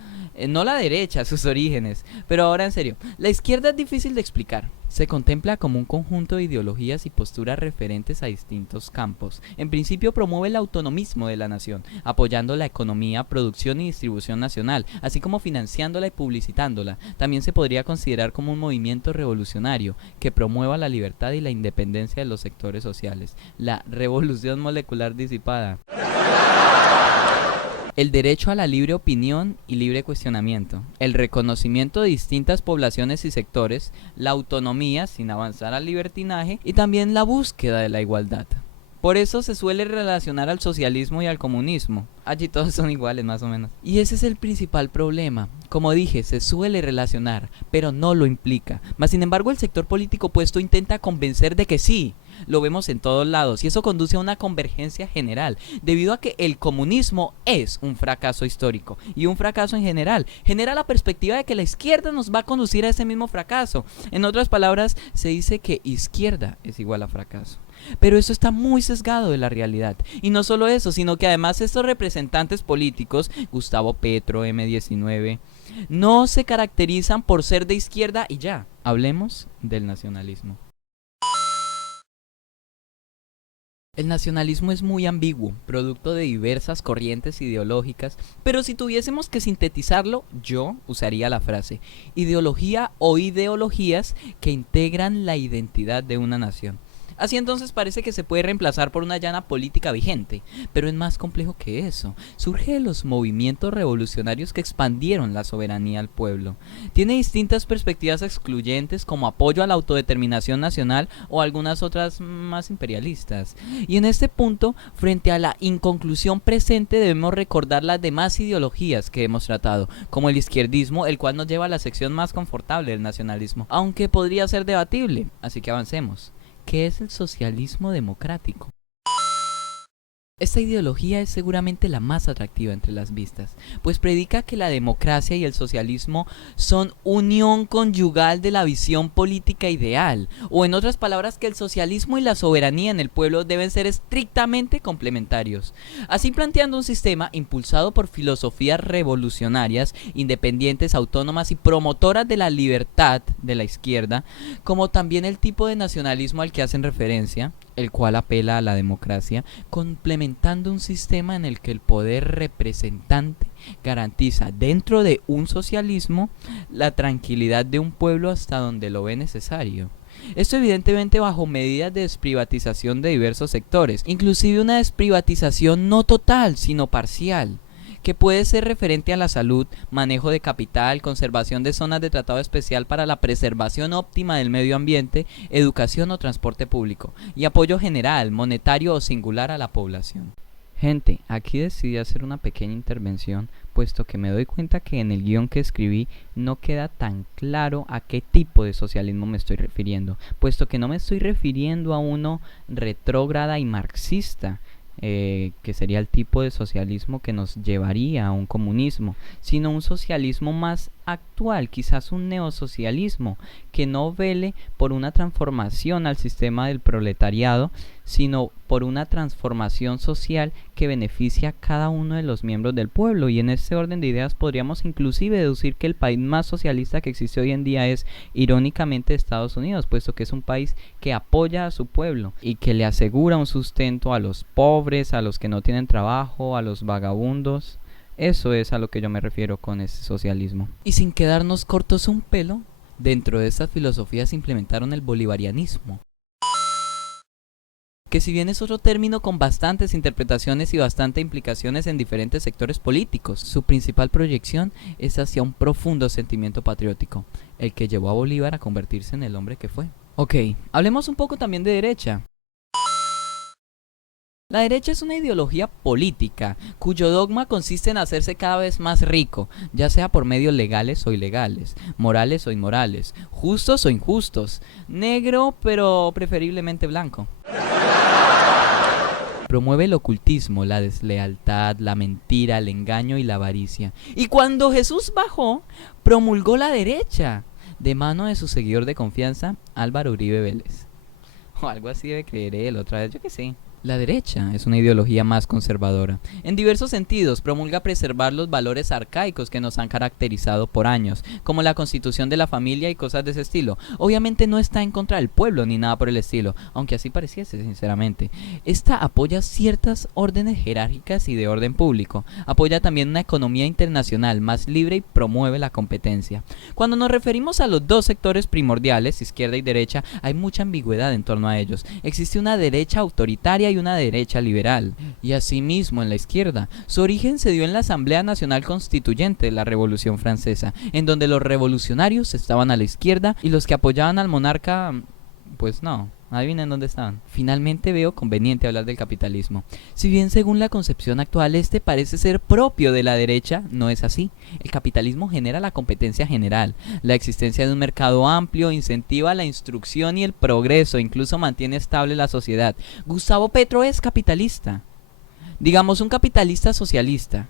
no la derecha, sus orígenes. Pero ahora en serio, la izquierda es difícil de explicar. Se contempla como un conjunto de ideologías y posturas referentes a distintos campos. En principio promueve el autonomismo de la nación, apoyando la economía, producción y distribución nacional, así como financiándola y publicitándola. También se podría considerar como un movimiento revolucionario que promueva la libertad y la independencia de los sectores sociales. La revolución molecular disipada. El derecho a la libre opinión y libre cuestionamiento, el reconocimiento de distintas poblaciones y sectores, la autonomía sin avanzar al libertinaje y también la búsqueda de la igualdad. Por eso se suele relacionar al socialismo y al comunismo. Allí todos son iguales más o menos. Y ese es el principal problema. Como dije, se suele relacionar, pero no lo implica. Mas sin embargo el sector político opuesto intenta convencer de que sí. Lo vemos en todos lados y eso conduce a una convergencia general, debido a que el comunismo es un fracaso histórico y un fracaso en general. Genera la perspectiva de que la izquierda nos va a conducir a ese mismo fracaso. En otras palabras, se dice que izquierda es igual a fracaso. Pero eso está muy sesgado de la realidad. Y no solo eso, sino que además estos representantes políticos, Gustavo Petro, M-19, no se caracterizan por ser de izquierda y ya. Hablemos del nacionalismo. El nacionalismo es muy ambiguo, producto de diversas corrientes ideológicas, pero si tuviésemos que sintetizarlo, yo usaría la frase ideología o ideologías que integran la identidad de una nación. Así entonces parece que se puede reemplazar por una llana política vigente, pero es más complejo que eso. Surge de los movimientos revolucionarios que expandieron la soberanía al pueblo. Tiene distintas perspectivas excluyentes como apoyo a la autodeterminación nacional o algunas otras más imperialistas. Y en este punto, frente a la inconclusión presente, debemos recordar las demás ideologías que hemos tratado, como el izquierdismo, el cual nos lleva a la sección más confortable del nacionalismo, aunque podría ser debatible, así que avancemos. ¿Qué es el socialismo democrático? Esta ideología es seguramente la más atractiva entre las vistas, pues predica que la democracia y el socialismo son unión conyugal de la visión política ideal, o en otras palabras que el socialismo y la soberanía en el pueblo deben ser estrictamente complementarios, así planteando un sistema impulsado por filosofías revolucionarias, independientes, autónomas y promotoras de la libertad de la izquierda, como también el tipo de nacionalismo al que hacen referencia, el cual apela a la democracia, complementando un sistema en el que el poder representante garantiza dentro de un socialismo la tranquilidad de un pueblo hasta donde lo ve necesario. Esto evidentemente bajo medidas de desprivatización de diversos sectores, inclusive una desprivatización no total sino parcial, que puede ser referente a la salud, manejo de capital, conservación de zonas de tratado especial para la preservación óptima del medio ambiente, educación o transporte público, y apoyo general, monetario o singular a la población. Gente, aquí decidí hacer una pequeña intervención, puesto que me doy cuenta que en el guión que escribí no queda tan claro a qué tipo de socialismo me estoy refiriendo, puesto que no me estoy refiriendo a uno retrógrada y marxista, que sería el tipo de socialismo que nos llevaría a un comunismo, sino un socialismo más actual, quizás un neosocialismo, que no vele por una transformación al sistema del proletariado, sino por una transformación social que beneficia a cada uno de los miembros del pueblo. Y en este orden de ideas podríamos inclusive deducir que el país más socialista que existe hoy en día es, irónicamente, Estados Unidos, puesto que es un país que apoya a su pueblo y que le asegura un sustento a los pobres, a los que no tienen trabajo, a los vagabundos. Eso es a lo que yo me refiero con ese socialismo. Y sin quedarnos cortos un pelo, dentro de estas filosofías implementaron el bolivarianismo, que si bien es otro término con bastantes interpretaciones y bastantes implicaciones en diferentes sectores políticos, su principal proyección es hacia un profundo sentimiento patriótico, el que llevó a Bolívar a convertirse en el hombre que fue. Ok, hablemos un poco también de derecha. La derecha es una ideología política, cuyo dogma consiste en hacerse cada vez más rico, ya sea por medios legales o ilegales, morales o inmorales, justos o injustos, negro pero preferiblemente blanco. Promueve el ocultismo, la deslealtad, la mentira, el engaño y la avaricia. Y cuando Jesús bajó, promulgó la derecha, de mano de su seguidor de confianza, Álvaro Uribe Vélez. O algo así debe creer él, otra vez, yo que sé. La derecha es una ideología más conservadora. En diversos sentidos, promulga preservar los valores arcaicos que nos han caracterizado por años, como la constitución de la familia y cosas de ese estilo. Obviamente no está en contra del pueblo ni nada por el estilo, aunque así pareciese, sinceramente. Esta apoya ciertas órdenes jerárquicas y de orden público. Apoya también una economía internacional más libre y promueve la competencia. Cuando nos referimos a los dos sectores primordiales, izquierda y derecha, hay mucha ambigüedad en torno a ellos. Existe una derecha autoritaria y una derecha liberal, y asimismo en la izquierda. Su origen se dio en la Asamblea Nacional Constituyente de la Revolución Francesa, en donde los revolucionarios estaban a la izquierda y los que apoyaban al monarca, pues no. Adivinen dónde estaban. Finalmente veo conveniente hablar del capitalismo. Si bien según la concepción actual este parece ser propio de la derecha, no es así. El capitalismo genera la competencia general, la existencia de un mercado amplio, incentiva la instrucción y el progreso, incluso mantiene estable la sociedad. Gustavo Petro es capitalista. Digamos un capitalista socialista,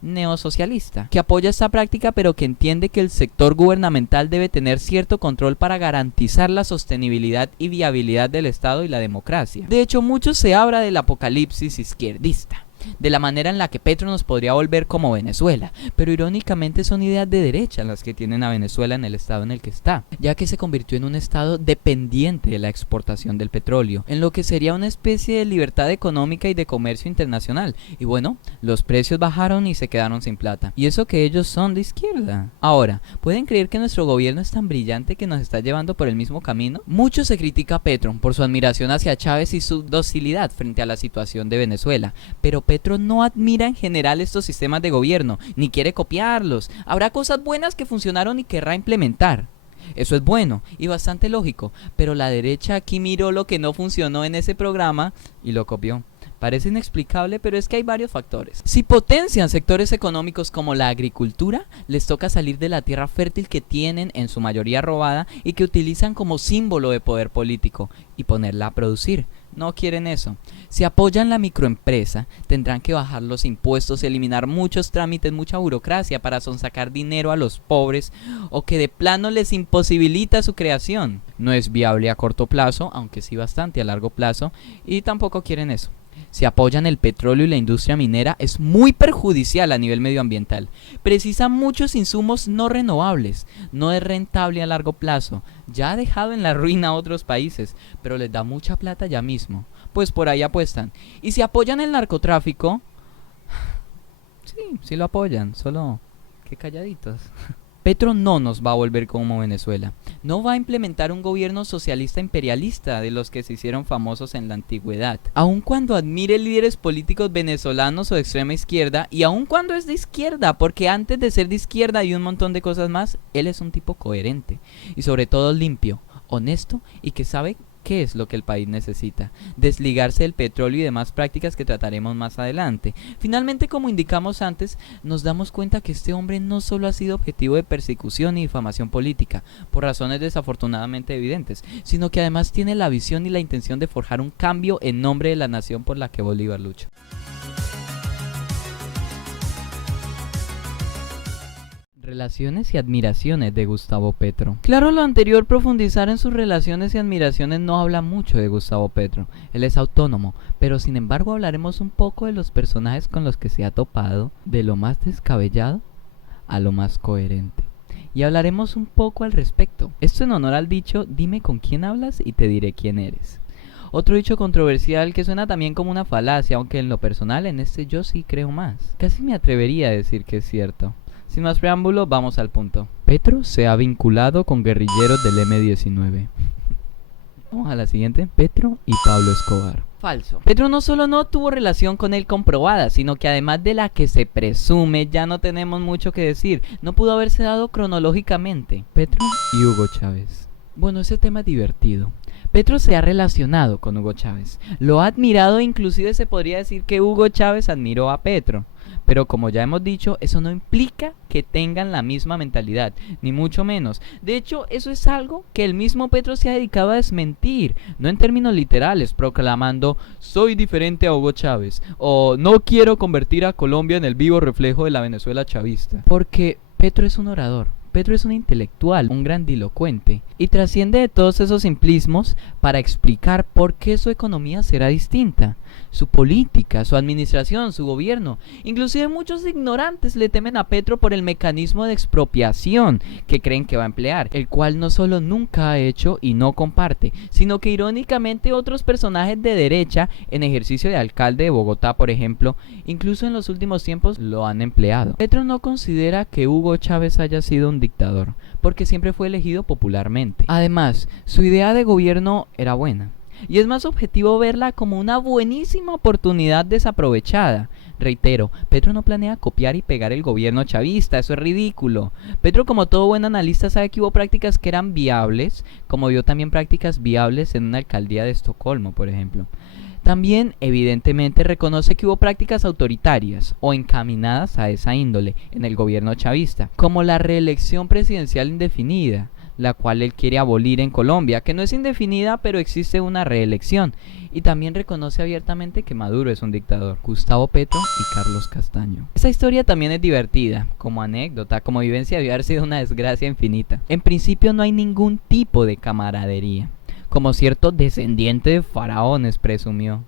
neosocialista, que apoya esta práctica pero que entiende que el sector gubernamental debe tener cierto control para garantizar la sostenibilidad y viabilidad del Estado y la democracia. De hecho, mucho se habla del apocalipsis izquierdista, de la manera en la que Petro nos podría volver como Venezuela, pero irónicamente son ideas de derecha las que tienen a Venezuela en el estado en el que está, ya que se convirtió en un estado dependiente de la exportación del petróleo, en lo que sería una especie de libertad económica y de comercio internacional, y bueno, los precios bajaron y se quedaron sin plata, y eso que ellos son de izquierda. Ahora, ¿pueden creer que nuestro gobierno es tan brillante que nos está llevando por el mismo camino? Mucho se critica a Petro por su admiración hacia Chávez y su docilidad frente a la situación de Venezuela, pero Petro no admira en general estos sistemas de gobierno, ni quiere copiarlos. Habrá cosas buenas que funcionaron y querrá implementar. Eso es bueno y bastante lógico, pero la derecha aquí miró lo que no funcionó en ese programa y lo copió. Parece inexplicable, pero es que hay varios factores. Si potencian sectores económicos como la agricultura, les toca salir de la tierra fértil que tienen, en su mayoría robada, y que utilizan como símbolo de poder político, y ponerla a producir. No quieren eso. Si apoyan la microempresa, tendrán que bajar los impuestos, eliminar muchos trámites, mucha burocracia para sonsacar dinero a los pobres, o que de plano les imposibilita su creación. No es viable a corto plazo, aunque sí bastante a largo plazo, y tampoco quieren eso. Si apoyan el petróleo y la industria minera, es muy perjudicial a nivel medioambiental. Precisa muchos insumos no renovables, no es rentable a largo plazo. Ya ha dejado en la ruina a otros países, pero les da mucha plata ya mismo, pues por ahí apuestan. Y si apoyan el narcotráfico, sí lo apoyan, solo que calladitos. Petro no nos va a volver como Venezuela. No va a implementar un gobierno socialista imperialista de los que se hicieron famosos en la antigüedad. Aun cuando admire líderes políticos venezolanos o de extrema izquierda, y aun cuando es de izquierda, porque antes de ser de izquierda y un montón de cosas más, él es un tipo coherente y sobre todo limpio, honesto y que sabe qué es lo que el país necesita, desligarse del petróleo y demás prácticas que trataremos más adelante. Finalmente, como indicamos antes, nos damos cuenta que este hombre no solo ha sido objetivo de persecución y difamación política, por razones desafortunadamente evidentes, sino que además tiene la visión y la intención de forjar un cambio en nombre de la nación por la que Bolívar lucha. Relaciones y admiraciones de Gustavo Petro. Claro, lo anterior, profundizar en sus relaciones y admiraciones no habla mucho de Gustavo Petro. Él es autónomo, pero sin embargo hablaremos un poco de los personajes con los que se ha topado, de lo más descabellado a lo más coherente. Y hablaremos un poco al respecto. Esto en honor al dicho, dime con quién hablas y te diré quién eres. Otro dicho controversial que suena también como una falacia, aunque en lo personal en este yo sí creo más. Casi me atrevería a decir que es cierto. Sin más preámbulo, vamos al punto. Petro se ha vinculado con guerrilleros del M-19. Vamos a la siguiente. Petro y Pablo Escobar. Falso. Petro no solo no tuvo relación con él comprobada, sino que además de la que se presume, ya no tenemos mucho que decir. No pudo haberse dado cronológicamente. Petro y Hugo Chávez. Bueno, ese tema es divertido. Petro se ha relacionado con Hugo Chávez. Lo ha admirado e inclusive se podría decir que Hugo Chávez admiró a Petro. Pero como ya hemos dicho, eso no implica que tengan la misma mentalidad, ni mucho menos. De hecho, eso es algo que el mismo Petro se ha dedicado a desmentir, no en términos literales, proclamando soy diferente a Hugo Chávez, o no quiero convertir a Colombia en el vivo reflejo de la Venezuela chavista. Porque Petro es un orador. Petro es un intelectual, un grandilocuente, y trasciende de todos esos simplismos para explicar por qué su economía será distinta, su política, su administración, su gobierno. Inclusive muchos ignorantes le temen a Petro por el mecanismo de expropiación que creen que va a emplear, el cual no solo nunca ha hecho y no comparte, sino que irónicamente otros personajes de derecha en ejercicio de alcalde de Bogotá, por ejemplo, incluso en los últimos tiempos lo han empleado. Petro no considera que Hugo Chávez haya sido un dictador, porque siempre fue elegido popularmente. Además, su idea de gobierno era buena, y es más objetivo verla como una buenísima oportunidad desaprovechada. Reitero, Petro no planea copiar y pegar el gobierno chavista, eso es ridículo. Petro, como todo buen analista, sabe que hubo prácticas que eran viables, como vio también prácticas viables en una alcaldía de Estocolmo, por ejemplo. También, evidentemente, reconoce que hubo prácticas autoritarias o encaminadas a esa índole en el gobierno chavista, como la reelección presidencial indefinida, la cual él quiere abolir en Colombia, que no es indefinida, pero existe una reelección. Y también reconoce abiertamente que Maduro es un dictador. Gustavo Petro y Carlos Castaño. Esa historia también es divertida, como anécdota, como vivencia debió haber sido una desgracia infinita. En principio no hay ningún tipo de camaradería, como cierto descendiente de faraones presumió,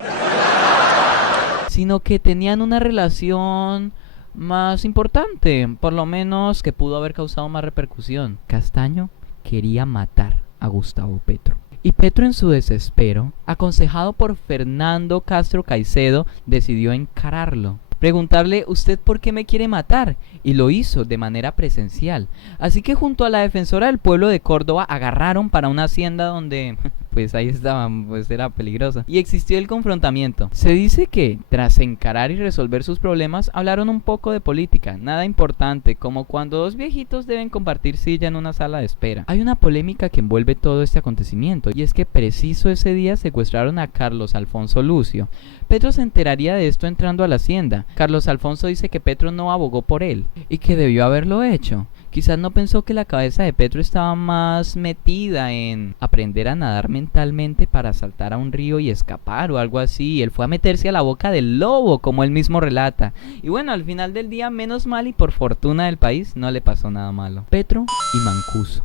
sino que tenían una relación más importante, por lo menos que pudo haber causado más repercusión. Castaño quería matar a Gustavo Petro. Y Petro, en su desespero, aconsejado por Fernando Castro Caicedo, decidió encararlo. Preguntarle, ¿usted por qué me quiere matar? Y lo hizo de manera presencial. Así que junto a la defensora del pueblo de Córdoba agarraron para una hacienda donde, pues ahí estaban, pues era peligrosa. Y existió el confrontamiento. Se dice que, tras encarar y resolver sus problemas, hablaron un poco de política. Nada importante, como cuando dos viejitos deben compartir silla en una sala de espera. Hay una polémica que envuelve todo este acontecimiento, y es que preciso ese día secuestraron a Carlos Alfonso Lucio. Petro se enteraría de esto entrando a la hacienda. Carlos Alfonso dice que Petro no abogó por él y que debió haberlo hecho. Quizás no pensó que la cabeza de Petro estaba más metida en aprender a nadar mentalmente para saltar a un río y escapar o algo así. Él fue a meterse a la boca del lobo, como él mismo relata. Y bueno, al final del día, menos mal y por fortuna del país, no le pasó nada malo. Petro y Mancuso.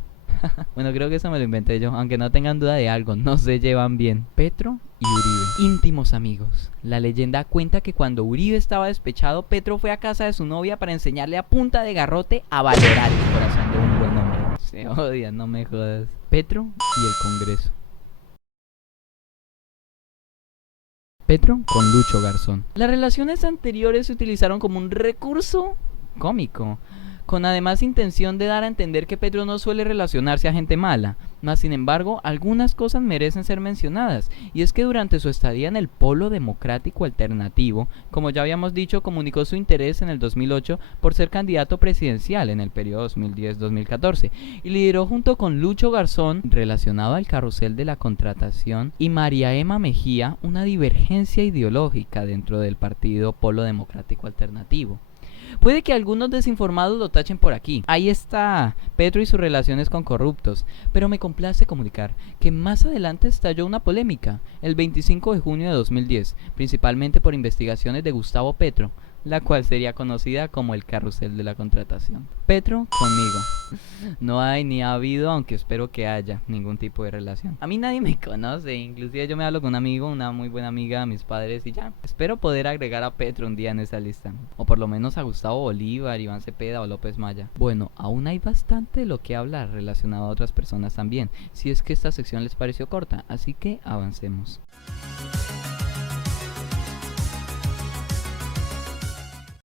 Bueno, creo que eso me lo inventé yo, aunque no tengan duda de algo, no se llevan bien. Petro y Uribe, íntimos amigos. La leyenda cuenta que cuando Uribe estaba despechado, Petro fue a casa de su novia para enseñarle a punta de garrote a valorar el corazón de un buen hombre. Se odian, no me jodas. Petro y el Congreso. Petro con Lucho Garzón. Las relaciones anteriores se utilizaron como un recurso cómico, con además intención de dar a entender que Petro no suele relacionarse a gente mala. Mas sin embargo, algunas cosas merecen ser mencionadas, y es que durante su estadía en el Polo Democrático Alternativo, como ya habíamos dicho, comunicó su interés en el 2008 por ser candidato presidencial en el periodo 2010-2014, y lideró junto con Lucho Garzón, relacionado al carrusel de la contratación, y María Emma Mejía, una divergencia ideológica dentro del partido Polo Democrático Alternativo. Puede que algunos desinformados lo tachen por aquí. Ahí está Petro y sus relaciones con corruptos. Pero me complace comunicar que más adelante estalló una polémica, el 25 de junio de 2010, principalmente por investigaciones de Gustavo Petro, la cual sería conocida como el carrusel de la contratación. Petro conmigo. No hay ni ha habido, aunque espero que haya, ningún tipo de relación. A mí nadie me conoce, inclusive yo me hablo con un amigo, una muy buena amiga de mis padres y ya. Espero poder agregar a Petro un día en esa lista. O por lo menos a Gustavo Bolívar, Iván Cepeda o López Maya. Bueno, aún hay bastante de lo que hablar relacionado a otras personas también, si es que esta sección les pareció corta, así que avancemos.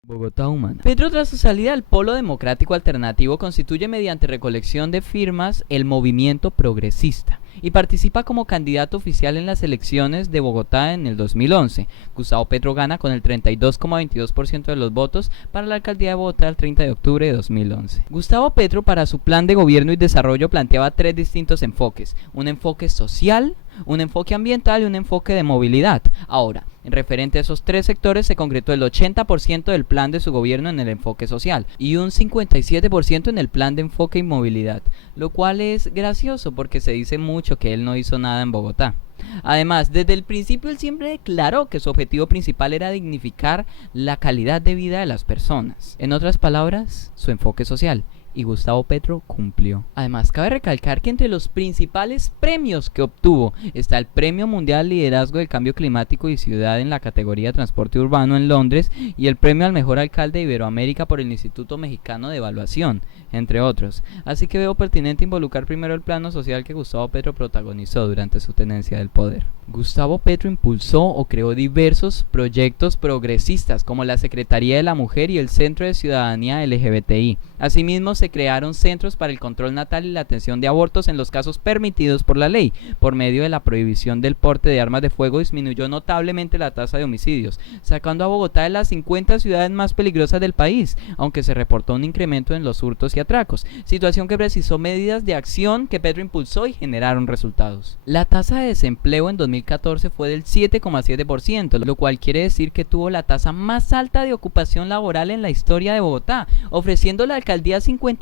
Bogotá Humana. Petro, tras su salida al Polo Democrático Alternativo, constituye mediante recolección de firmas el movimiento progresista y participa como candidato oficial en las elecciones de Bogotá en el 2011. Gustavo Petro gana con el 32,22% de los votos para la alcaldía de Bogotá el 30 de octubre de 2011. Gustavo Petro, para su plan de gobierno y desarrollo, planteaba tres distintos enfoques: un enfoque social, un enfoque ambiental y un enfoque de movilidad. Ahora, en referente a esos tres sectores, se concretó el 80% del plan de su gobierno en el enfoque social y un 57% en el plan de enfoque y movilidad, lo cual es gracioso porque se dice mucho que él no hizo nada en Bogotá. Además, desde el principio él siempre declaró que su objetivo principal era dignificar la calidad de vida de las personas. En otras palabras, su enfoque social. Y Gustavo Petro cumplió. Además, cabe recalcar que entre los principales premios que obtuvo está el Premio Mundial Liderazgo del Cambio Climático y Ciudad en la categoría de Transporte Urbano en Londres y el Premio al Mejor Alcalde de Iberoamérica por el Instituto Mexicano de Evaluación, entre otros. Así que veo pertinente involucrar primero el plano social que Gustavo Petro protagonizó durante su tenencia del poder. Gustavo Petro impulsó o creó diversos proyectos progresistas como la Secretaría de la Mujer y el Centro de Ciudadanía LGBTI. Asimismo, se crearon centros para el control natal y la atención de abortos en los casos permitidos por la ley. Por medio de la prohibición del porte de armas de fuego disminuyó notablemente la tasa de homicidios, sacando a Bogotá de las 50 ciudades más peligrosas del país, aunque se reportó un incremento en los hurtos y atracos, situación que precisó medidas de acción que Petro impulsó y generaron resultados. La tasa de desempleo en 2014 fue del 7,7%, lo cual quiere decir que tuvo la tasa más alta de ocupación laboral en la historia de Bogotá, ofreciendo la alcaldía 57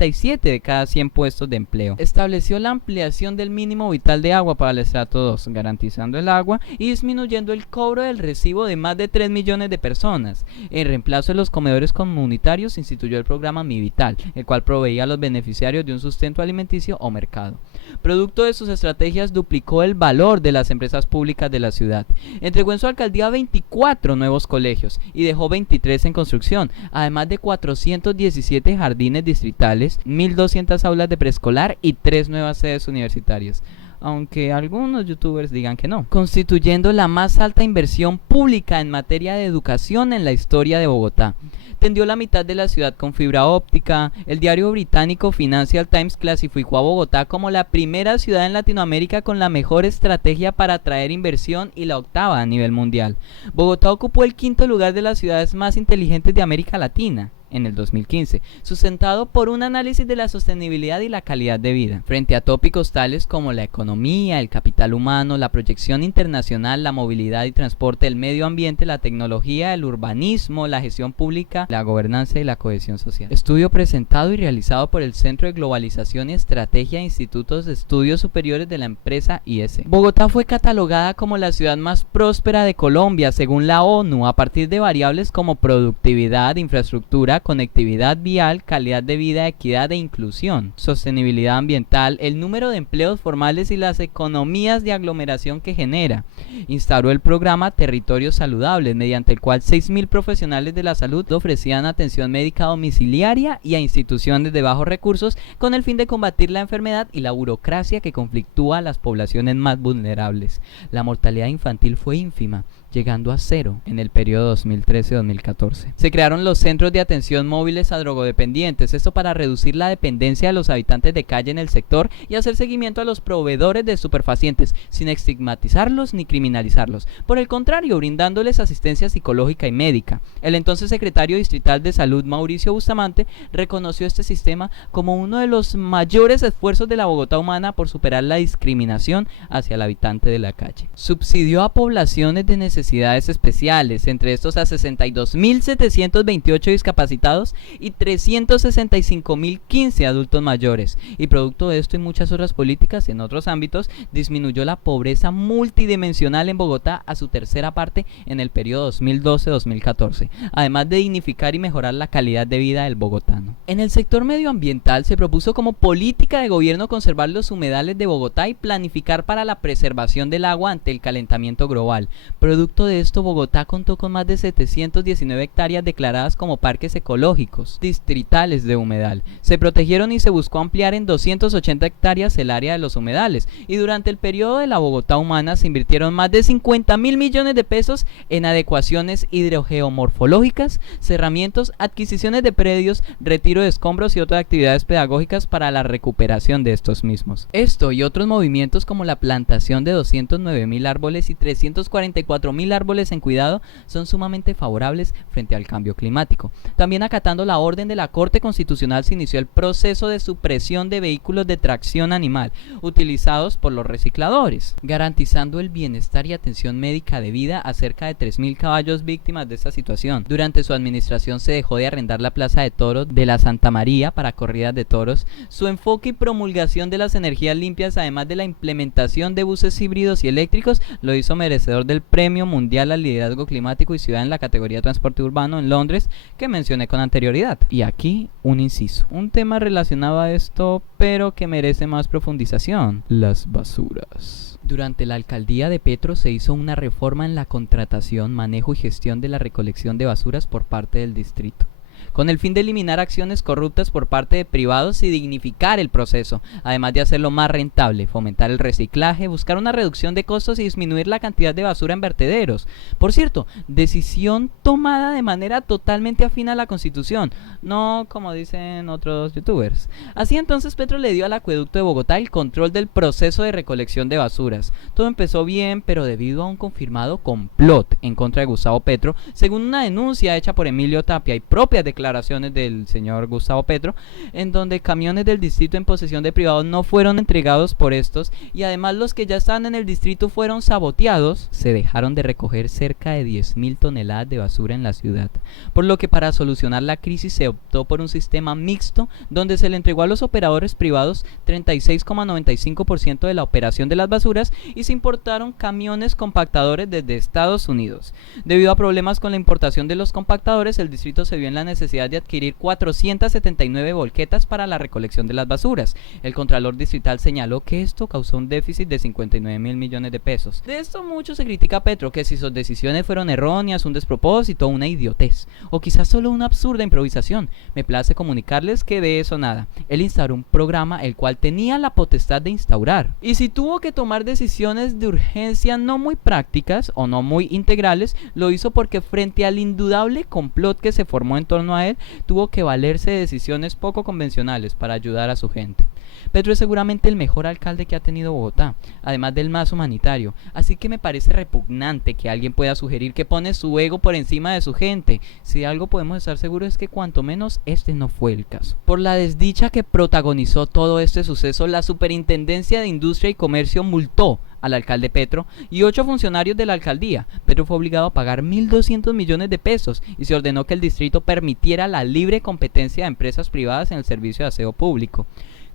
de cada 100 puestos de empleo. Estableció la ampliación del mínimo vital de agua para el estrato 2, garantizando el agua y disminuyendo el cobro del recibo de más de 3 millones de personas. En reemplazo de los comedores comunitarios, instituyó el programa Mi Vital, el cual proveía a los beneficiarios de un sustento alimenticio o mercado. Producto de sus estrategias, duplicó el valor de las empresas públicas de la ciudad. Entregó en su alcaldía 24 nuevos colegios y dejó 23 en construcción, además de 417 jardines distritales, 1.200 aulas de preescolar y 3 nuevas sedes universitarias, aunque algunos youtubers digan que no, constituyendo la más alta inversión pública en materia de educación en la historia de Bogotá. Tendió la mitad de la ciudad con fibra óptica. El diario británico Financial Times clasificó a Bogotá como la primera ciudad en Latinoamérica con la mejor estrategia para atraer inversión y la octava a nivel mundial. Bogotá ocupó el quinto lugar de las ciudades más inteligentes de América Latina en el 2015, sustentado por un análisis de la sostenibilidad y la calidad de vida, frente a tópicos tales como la economía, el capital humano, la proyección internacional, la movilidad y transporte, el medio ambiente, la tecnología, el urbanismo, la gestión pública, la gobernanza y la cohesión social. Estudio presentado y realizado por el Centro de Globalización y Estrategia de Institutos de Estudios Superiores de la empresa IS. Bogotá fue catalogada como la ciudad más próspera de Colombia según la ONU a partir de variables como productividad, infraestructura, conectividad vial, calidad de vida, equidad e inclusión, sostenibilidad ambiental, el número de empleos formales y las economías de aglomeración que genera. Instauró el programa Territorios Saludables, mediante el cual 6.000 profesionales de la salud ofrecían atención médica domiciliaria y a instituciones de bajos recursos con el fin de combatir la enfermedad y la burocracia que conflictúa a las poblaciones más vulnerables. La mortalidad infantil fue ínfima, llegando a 0 en el periodo 2013-2014. Se crearon los centros de atención atención móviles a drogodependientes, esto para reducir la dependencia de los habitantes de calle en el sector y hacer seguimiento a los proveedores de estupefacientes, sin estigmatizarlos ni criminalizarlos. Por el contrario, brindándoles asistencia psicológica y médica. El entonces secretario distrital de Salud, Mauricio Bustamante, reconoció este sistema como uno de los mayores esfuerzos de la Bogotá humana por superar la discriminación hacia el habitante de la calle. Subsidió a poblaciones de necesidades especiales, entre estos a 62.728 discapacitados y 365.015 adultos mayores, y producto de esto y muchas otras políticas en otros ámbitos, disminuyó la pobreza multidimensional en Bogotá a su tercera parte en el periodo 2012-2014, además de dignificar y mejorar la calidad de vida del bogotano. En el sector medioambiental se propuso como política de gobierno conservar los humedales de Bogotá y planificar para la preservación del agua ante el calentamiento global. Producto de esto, Bogotá contó con más de 719 hectáreas declaradas como parques ecológicos distritales de humedal. Se protegieron y se buscó ampliar en 280 hectáreas el área de los humedales, y durante el periodo de la Bogotá humana se invirtieron más de 50.000 millones de pesos en adecuaciones hidrogeomorfológicas, cerramientos, adquisiciones de predios, retiro de escombros y otras actividades pedagógicas para la recuperación de estos mismos. Esto y otros movimientos como la plantación de 209.000 árboles y 344.000 árboles en cuidado son sumamente favorables frente al cambio climático. También, acatando la orden de la Corte Constitucional, se inició el proceso de supresión de vehículos de tracción animal utilizados por los recicladores, garantizando el bienestar y atención médica debida a cerca de 3.000 caballos víctimas de esta situación. Durante su administración se dejó de arrendar la Plaza de Toros de la Santa María para corridas de toros. Su enfoque y promulgación de las energías limpias, además de la implementación de buses híbridos y eléctricos, lo hizo merecedor del Premio Mundial al Liderazgo Climático y Ciudad en la categoría Transporte Urbano en Londres, que mencioné con anterioridad. Y aquí un inciso, un tema relacionado a esto, pero que merece más profundización: las basuras. Durante la alcaldía de Petro se hizo una reforma en la contratación, manejo y gestión de la recolección de basuras por parte del distrito, con el fin de eliminar acciones corruptas por parte de privados y dignificar el proceso, además de hacerlo más rentable, fomentar el reciclaje, buscar una reducción de costos y disminuir la cantidad de basura en vertederos. Por cierto, decisión tomada de manera totalmente afín a la Constitución, no como dicen otros youtubers. Así entonces Petro le dio al Acueducto de Bogotá el control del proceso de recolección de basuras. Todo empezó bien, pero debido a un confirmado complot en contra de Gustavo Petro, según una denuncia hecha por Emilio Tapia y propias declaraciones del señor Gustavo Petro, en donde camiones del distrito en posesión de privados no fueron entregados por estos, y además los que ya estaban en el distrito fueron saboteados, se dejaron de recoger cerca de 10.000 toneladas de basura en la ciudad, por lo que para solucionar la crisis se optó por un sistema mixto donde se le entregó a los operadores privados 36,95% de la operación de las basuras y se importaron camiones compactadores desde Estados Unidos. Debido a problemas con la importación de los compactadores, el distrito se vio en la necesidad de adquirir 479 volquetas para la recolección de las basuras. El Contralor Distrital señaló que esto causó un déficit de 59.000 millones de pesos. De esto mucho se critica a Petro, que si sus decisiones fueron erróneas, un despropósito, una idiotez, o quizás solo una absurda improvisación. Me place comunicarles que de eso nada. Él instauró un programa el cual tenía la potestad de instaurar. Y si tuvo que tomar decisiones de urgencia no muy prácticas o no muy integrales, lo hizo porque frente al indudable complot que se formó en torno a él, tuvo que valerse de decisiones poco convencionales para ayudar a su gente. Petro es seguramente el mejor alcalde que ha tenido Bogotá, además del más humanitario, así que me parece repugnante que alguien pueda sugerir que pone su ego por encima de su gente. Si de algo podemos estar seguros es que cuanto menos este no fue el caso. Por la desdicha que protagonizó todo este suceso, la Superintendencia de Industria y Comercio multó al alcalde Petro y 8 funcionarios de la alcaldía. Petro fue obligado a pagar 1.200 millones de pesos y se ordenó que el distrito permitiera la libre competencia de empresas privadas en el servicio de aseo público.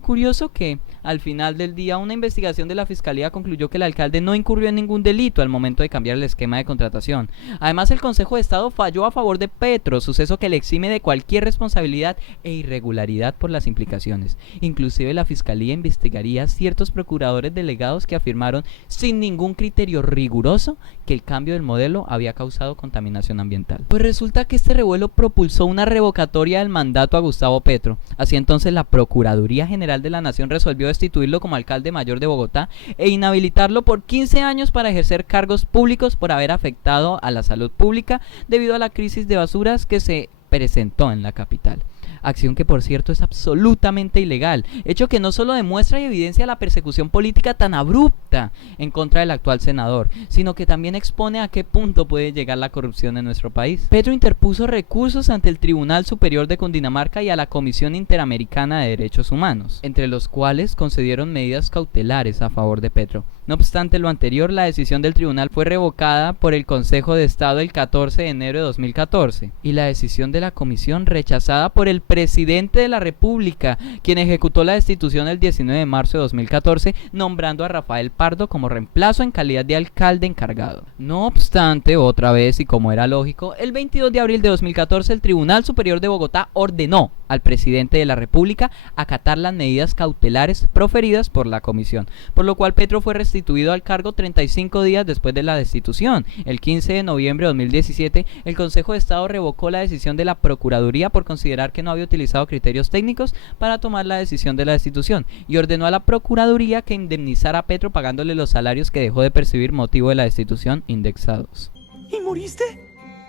Curioso que, al final del día, una investigación de la Fiscalía concluyó que el alcalde no incurrió en ningún delito al momento de cambiar el esquema de contratación. Además, el Consejo de Estado falló a favor de Petro, suceso que le exime de cualquier responsabilidad e irregularidad por las implicaciones. Inclusive la Fiscalía investigaría a ciertos procuradores delegados que afirmaron, sin ningún criterio riguroso, que el cambio del modelo había causado contaminación ambiental. Pues resulta que este revuelo propulsó una revocatoria del mandato a Gustavo Petro. Así entonces la Procuraduría General de la Nación resolvió destituirlo como alcalde mayor de Bogotá e inhabilitarlo por 15 años para ejercer cargos públicos por haber afectado a la salud pública debido a la crisis de basuras que se presentó en la capital. Acción que por cierto es absolutamente ilegal, hecho que no solo demuestra y evidencia la persecución política tan abrupta en contra del actual senador, sino que también expone a qué punto puede llegar la corrupción en nuestro país. Petro interpuso recursos ante el Tribunal Superior de Cundinamarca y a la Comisión Interamericana de Derechos Humanos, entre los cuales concedieron medidas cautelares a favor de Petro. No obstante lo anterior, la decisión del tribunal fue revocada por el Consejo de Estado el 14 de enero de 2014 y la decisión de la comisión rechazada por el presidente de la República, quien ejecutó la destitución el 19 de marzo de 2014, nombrando a Rafael Pardo como reemplazo en calidad de alcalde encargado. No obstante, otra vez y como era lógico, el 22 de abril de 2014 el Tribunal Superior de Bogotá ordenó al presidente de la República acatar las medidas cautelares proferidas por la comisión, por lo cual Petro fue restituido al cargo 35 días después de la destitución. El 15 de noviembre de 2017, el Consejo de Estado revocó la decisión de la Procuraduría por considerar que no había utilizado criterios técnicos para tomar la decisión de la destitución y ordenó a la Procuraduría que indemnizara a Petro pagándole los salarios que dejó de percibir motivo de la destitución indexados. ¿Y moriste?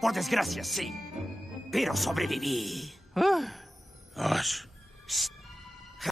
Por desgracia, sí. Pero sobreviví.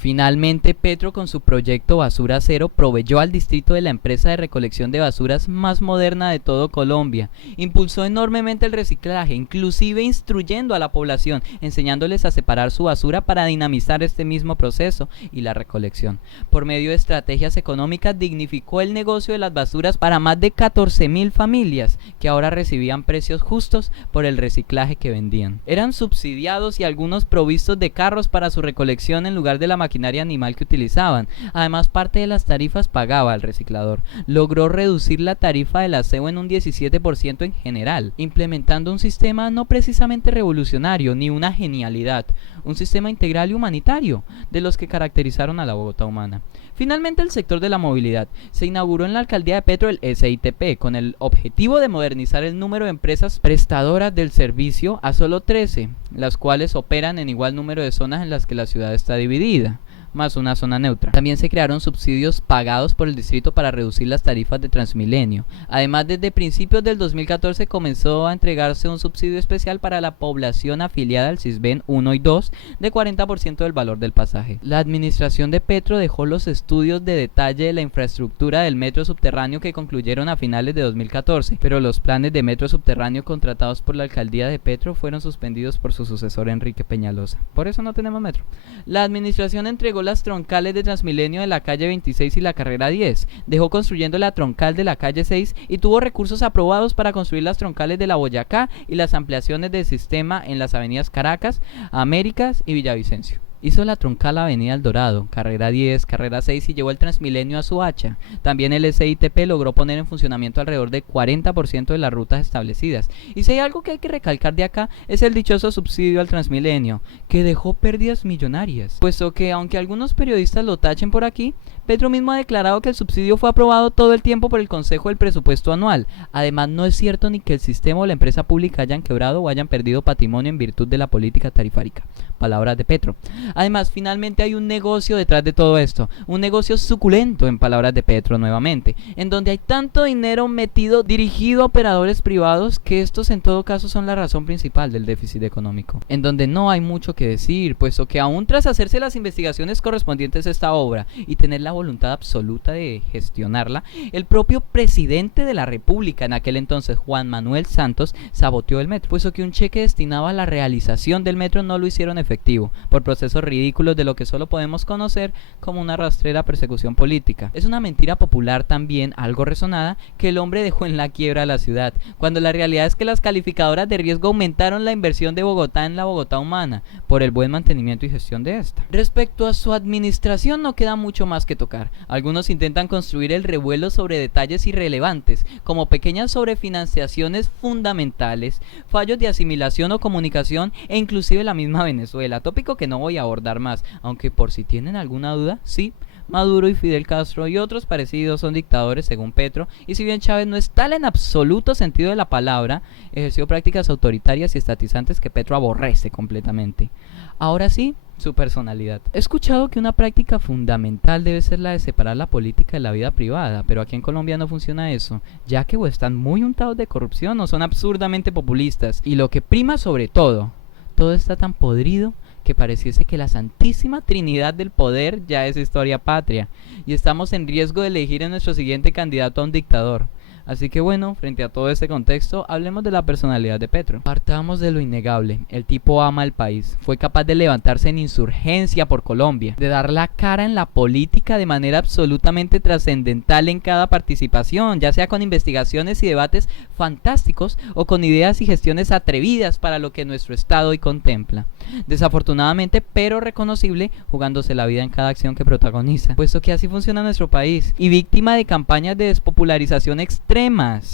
Finalmente, Petro con su proyecto Basura Cero proveyó al distrito de la empresa de recolección de basuras más moderna de todo Colombia. Impulsó enormemente el reciclaje, inclusive instruyendo a la población, enseñándoles a separar su basura para dinamizar este mismo proceso y la recolección. Por medio de estrategias económicas dignificó el negocio de las basuras para más de 14.000 familias que ahora recibían precios justos por el reciclaje que vendían. Eran subsidiados y algunos provistos de carros para su recolección en lugar de la maquinaria animal que utilizaban. Además, parte de las tarifas pagaba al reciclador. Logró reducir la tarifa del aseo en un 17% en general, implementando un sistema no precisamente revolucionario ni una genialidad, un sistema integral y humanitario, de los que caracterizaron a la Bogotá humana. Finalmente, el sector de la movilidad. Se inauguró en la alcaldía de Petro el SITP, con el objetivo de modernizar el número de empresas prestadoras del servicio a solo 13, las cuales operan en igual número de zonas en las que la ciudad está dividida, más una zona neutra. También se crearon subsidios pagados por el distrito para reducir las tarifas de Transmilenio. Además, desde principios del 2014 comenzó a entregarse un subsidio especial para la población afiliada al Sisbén 1 y 2 de 40% del valor del pasaje. La administración de Petro dejó los estudios de detalle de la infraestructura del metro subterráneo que concluyeron a finales de 2014, pero los planes de metro subterráneo contratados por la alcaldía de Petro fueron suspendidos por su sucesor Enrique Peñalosa. Por eso no tenemos metro. La administración entregó las troncales de Transmilenio de la calle 26 y la carrera 10, dejó construyendo la troncal de la calle 6 y tuvo recursos aprobados para construir las troncales de la Boyacá y las ampliaciones del sistema en las avenidas Caracas, Américas y Villavicencio. Hizo la troncal Avenida El Dorado, carrera 10, carrera 6 y llevó el Transmilenio a Soacha. También el SITP logró poner en funcionamiento alrededor del 40% de las rutas establecidas. Y si hay algo que hay que recalcar de acá, es el dichoso subsidio al Transmilenio, que dejó pérdidas millonarias. Puesto que, aunque algunos periodistas lo tachen por aquí, Petro mismo ha declarado que el subsidio fue aprobado todo el tiempo por el Consejo del Presupuesto Anual. Además, no es cierto ni que el sistema o la empresa pública hayan quebrado o hayan perdido patrimonio en virtud de la política tarifárica. Palabras de Petro. Además, finalmente hay un negocio detrás de todo esto, un negocio suculento en palabras de Petro nuevamente, en donde hay tanto dinero metido dirigido a operadores privados que estos en todo caso son la razón principal del déficit económico, en donde no hay mucho que decir, puesto que aún tras hacerse las investigaciones correspondientes a esta obra y tener la voluntad absoluta de gestionarla, el propio presidente de la República en aquel entonces, Juan Manuel Santos, saboteó el metro, puesto que un cheque destinado a la realización del metro no lo hicieron efectivo, por procesos ridículos de lo que solo podemos conocer como una rastrera persecución política. Es una mentira popular también, algo resonada, que el hombre dejó en la quiebra a la ciudad, cuando la realidad es que las calificadoras de riesgo aumentaron la inversión de Bogotá en la Bogotá humana, por el buen mantenimiento y gestión de esta. Respecto a su administración no queda mucho más que tocar. Algunos intentan construir el revuelo sobre detalles irrelevantes, como pequeñas sobrefinanciaciones fundamentales, fallos de asimilación o comunicación e inclusive la misma Venezuela, tópico que no voy a abordar más, aunque por si tienen alguna duda, sí, Maduro y Fidel Castro y otros parecidos son dictadores según Petro, y si bien Chávez no es tal en absoluto sentido de la palabra, ejerció prácticas autoritarias y estatizantes que Petro aborrece completamente. Ahora sí, su personalidad. He escuchado que una práctica fundamental debe ser la de separar la política de la vida privada, pero aquí en Colombia no funciona eso, ya que o están muy untados de corrupción o son absurdamente populistas, y lo que prima sobre todo todo está tan podrido que pareciese que la santísima trinidad del poder ya es historia patria, y estamos en riesgo de elegir en nuestro siguiente candidato a un dictador. Así que bueno, frente a todo este contexto, hablemos de la personalidad de Petro. Partamos de lo innegable, el tipo ama al país, fue capaz de levantarse en insurgencia por Colombia, de dar la cara en la política de manera absolutamente trascendental en cada participación, ya sea con investigaciones y debates fantásticos o con ideas y gestiones atrevidas para lo que nuestro Estado hoy contempla. Desafortunadamente, pero reconocible, jugándose la vida en cada acción que protagoniza, puesto que así funciona nuestro país, y víctima de campañas de despopularización extremas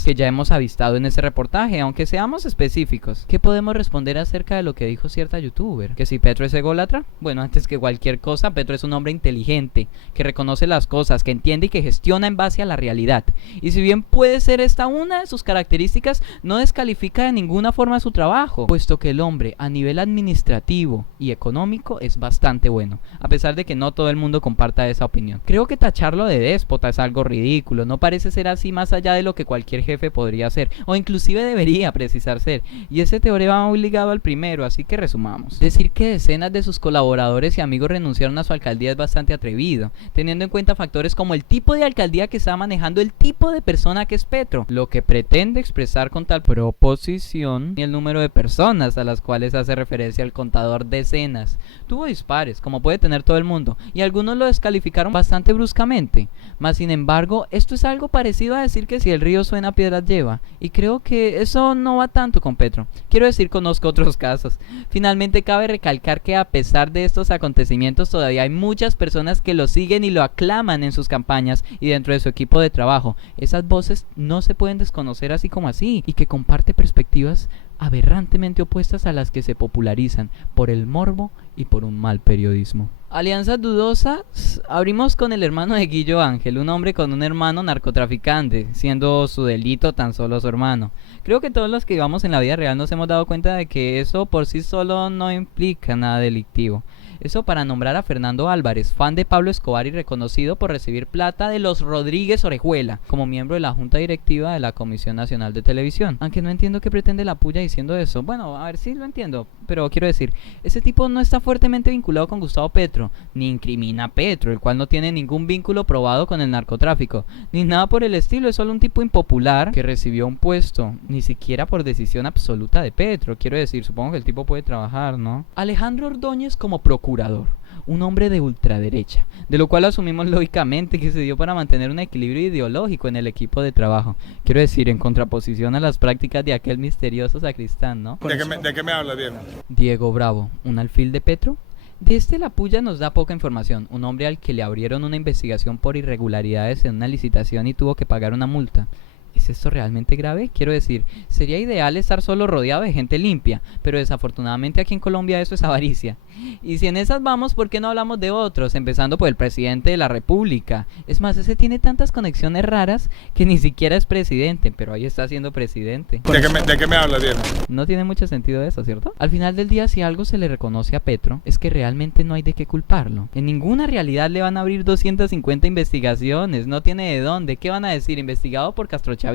que ya hemos avistado en este reportaje. Aunque seamos específicos, ¿qué podemos responder acerca de lo que dijo cierta youtuber? ¿Que si Petro es ególatra? Bueno, antes que cualquier cosa, Petro es un hombre inteligente, que reconoce las cosas, que entiende y que gestiona en base a la realidad. Y si bien puede ser esta una de sus características, no descalifica de ninguna forma su trabajo, puesto que el hombre a nivel administrativo y económico es bastante bueno, a pesar de que no todo el mundo comparta esa opinión. Creo que tacharlo de déspota es algo ridículo, no parece ser así más allá de lo que cualquier jefe podría ser, o inclusive debería precisar ser, y ese teorema va muy ligado al primero, así que resumamos. Decir que decenas de sus colaboradores y amigos renunciaron a su alcaldía es bastante atrevido, teniendo en cuenta factores como el tipo de alcaldía que está manejando el tipo de persona que es Petro, lo que pretende expresar con tal proposición y el número de personas a las cuales hace referencia el contador decenas. Tuvo dispares, como puede tener todo el mundo, y algunos lo descalificaron bastante bruscamente, mas sin embargo, esto es algo parecido a decir que si el río suena piedras lleva, y creo que eso no va tanto con Petro. Quiero decir, conozco otros casos. Finalmente cabe recalcar que a pesar de estos acontecimientos todavía hay muchas personas que lo siguen y lo aclaman en sus campañas y dentro de su equipo de trabajo. Esas voces no se pueden desconocer así como así, y que comparte perspectivas aberrantemente opuestas a las que se popularizan por el morbo y por un mal periodismo. Alianzas dudosas, abrimos con el hermano de Guillo Ángel, un hombre con un hermano narcotraficante, siendo su delito tan solo su hermano. Creo que todos los que vivamos en la vida real nos hemos dado cuenta de que eso por sí solo no implica nada delictivo. Eso para nombrar a Fernando Álvarez, fan de Pablo Escobar y reconocido por recibir plata de los Rodríguez Orejuela, como miembro de la Junta Directiva de la Comisión Nacional de Televisión. Aunque no entiendo qué pretende la puya diciendo eso. Bueno, a ver, sí lo entiendo, pero quiero decir, ese tipo no está fuertemente vinculado con Gustavo Petro, ni incrimina a Petro, el cual no tiene ningún vínculo probado con el narcotráfico, ni nada por el estilo. Es solo un tipo impopular que recibió un puesto, ni siquiera por decisión absoluta de Petro. Quiero decir, supongo que el tipo puede trabajar, ¿no? Alejandro Ordóñez como procurador, un hombre de ultraderecha, de lo cual asumimos lógicamente que se dio para mantener un equilibrio ideológico en el equipo de trabajo. Quiero decir, en contraposición a las prácticas de aquel misterioso sacristán, ¿no? ¿De qué me habla, Diego? Diego Bravo, un alfil de Petro. De la puya nos da poca información, un hombre al que le abrieron una investigación por irregularidades en una licitación y tuvo que pagar una multa. ¿Es esto realmente grave? Quiero decir, sería ideal estar solo rodeado de gente limpia, pero desafortunadamente aquí en Colombia eso es avaricia. Y si en esas vamos, ¿por qué no hablamos de otros? Empezando por el presidente de la República. Es más, ese tiene tantas conexiones raras que ni siquiera es presidente, pero ahí está siendo presidente. ¿De qué me habla, Diego? No tiene mucho sentido eso, ¿cierto? Al final del día, si algo se le reconoce a Petro, es que realmente no hay de qué culparlo. En ninguna realidad le van a abrir 250 investigaciones, no tiene de dónde. ¿Qué van a decir? Investigado por Castrochavista.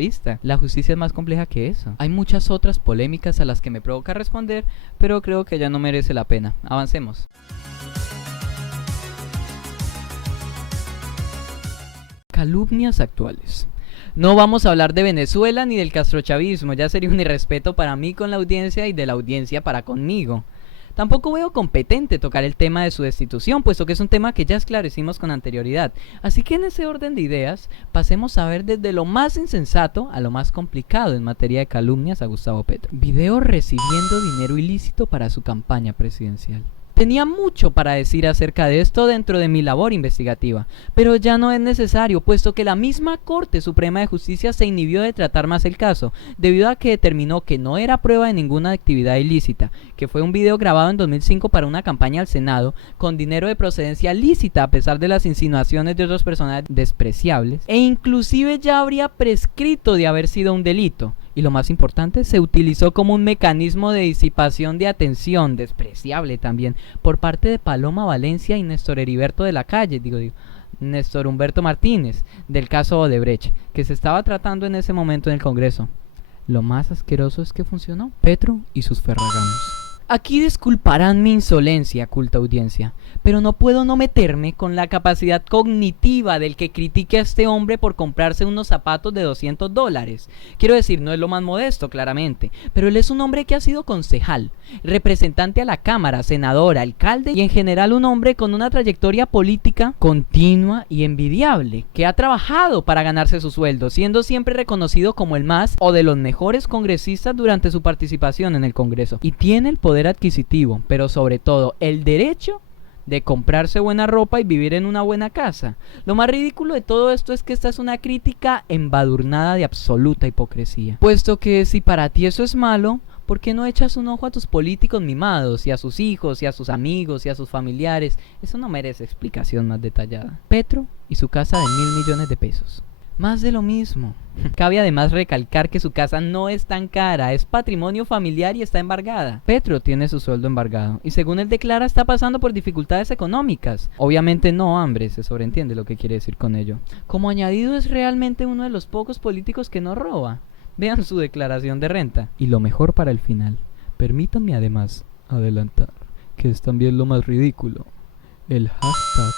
La justicia es más compleja que eso. Hay muchas otras polémicas a las que me provoca responder, pero creo que ya no merece la pena. Avancemos. Calumnias actuales. No vamos a hablar de Venezuela ni del castrochavismo, ya sería un irrespeto para mí con la audiencia y de la audiencia para conmigo. Tampoco veo competente tocar el tema de su destitución, puesto que es un tema que ya esclarecimos con anterioridad. Así que en ese orden de ideas, pasemos a ver desde lo más insensato a lo más complicado en materia de calumnias a Gustavo Petro. Video recibiendo dinero ilícito para su campaña presidencial. Tenía mucho para decir acerca de esto dentro de mi labor investigativa, pero ya no es necesario, puesto que la misma Corte Suprema de Justicia se inhibió de tratar más el caso, debido a que determinó que no era prueba de ninguna actividad ilícita, que fue un video grabado en 2005 para una campaña al Senado, con dinero de procedencia lícita a pesar de las insinuaciones de otros personajes despreciables, e inclusive ya habría prescrito de haber sido un delito. Y lo más importante, se utilizó como un mecanismo de disipación de atención, despreciable también, por parte de Paloma Valencia y Néstor Heriberto de la Calle, Néstor Humberto Martínez, del caso Odebrecht, que se estaba tratando en ese momento en el Congreso. Lo más asqueroso es que funcionó. Petro y sus ferragamos. Aquí disculparán mi insolencia, culta audiencia, pero no puedo no meterme con la capacidad cognitiva del que critique a este hombre por comprarse unos zapatos de $200. Quiero decir, no es lo más modesto, claramente, pero él es un hombre que ha sido concejal, representante a la Cámara, senador, alcalde y en general un hombre con una trayectoria política continua y envidiable, que ha trabajado para ganarse su sueldo, siendo siempre reconocido como el más o de los mejores congresistas durante su participación en el Congreso, y tiene el poder adquisitivo, pero sobre todo el derecho de comprarse buena ropa y vivir en una buena casa. Lo más ridículo de todo esto es que esta es una crítica embadurnada de absoluta hipocresía, puesto que si para ti eso es malo, ¿por qué no echas un ojo a tus políticos mimados, y a sus hijos, y a sus amigos, y a sus familiares? Eso no merece explicación más detallada. Petro y su casa de $1.000 millones. Más de lo mismo. Cabe además recalcar que su casa no es tan cara, es patrimonio familiar y está embargada. Petro tiene su sueldo embargado y según él declara está pasando por dificultades económicas. Obviamente no hambre, se sobreentiende lo que quiere decir con ello. Como añadido es realmente uno de los pocos políticos que no roba. Vean su declaración de renta. Y lo mejor para el final, permítanme además adelantar que es también lo más ridículo. El hashtag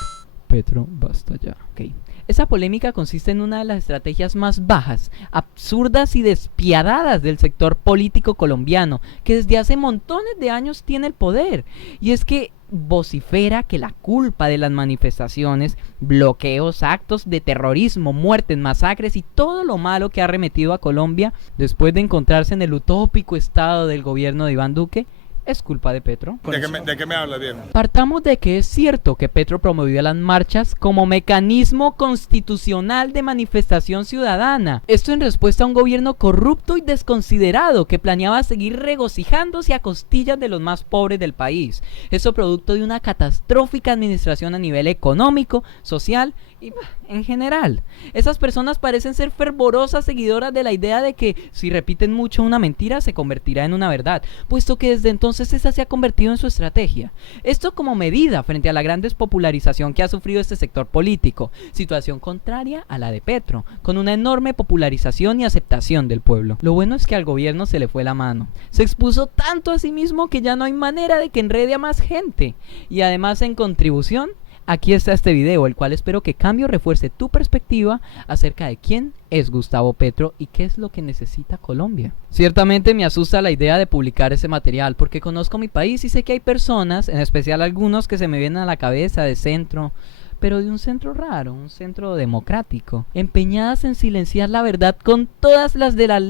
Petro basta ya. Okay. Esa polémica consiste en una de las estrategias más bajas, absurdas y despiadadas del sector político colombiano, que desde hace montones de años tiene el poder. Y es que vocifera que la culpa de las manifestaciones, bloqueos, actos de terrorismo, muertes, masacres y todo lo malo que ha arremetido a Colombia después de encontrarse en el utópico estado del gobierno de Iván Duque, es culpa de Petro. ¿De qué me habla, Diego? Partamos de que es cierto que Petro promovió las marchas como mecanismo constitucional de manifestación ciudadana. Esto en respuesta a un gobierno corrupto y desconsiderado que planeaba seguir regocijándose a costillas de los más pobres del país. Eso producto de una catastrófica administración a nivel económico, social y en general. Esas personas parecen ser fervorosas seguidoras de la idea de que si repiten mucho una mentira se convertirá en una verdad, puesto que desde entonces esa se ha convertido en su estrategia. Esto como medida frente a la gran despopularización que ha sufrido este sector político, situación contraria a la de Petro, con una enorme popularización y aceptación del pueblo. Lo bueno es que al gobierno se le fue la mano. Se expuso tanto a sí mismo que ya no hay manera de que enrede a más gente. Y además en contribución, aquí está este video, el cual espero que cambie o refuerce tu perspectiva acerca de quién es Gustavo Petro y qué es lo que necesita Colombia. Ciertamente me asusta la idea de publicar ese material porque conozco mi país y sé que hay personas, en especial algunos que se me vienen a la cabeza de centro, pero de un centro raro, un centro democrático, empeñadas en silenciar la verdad con todas las de la...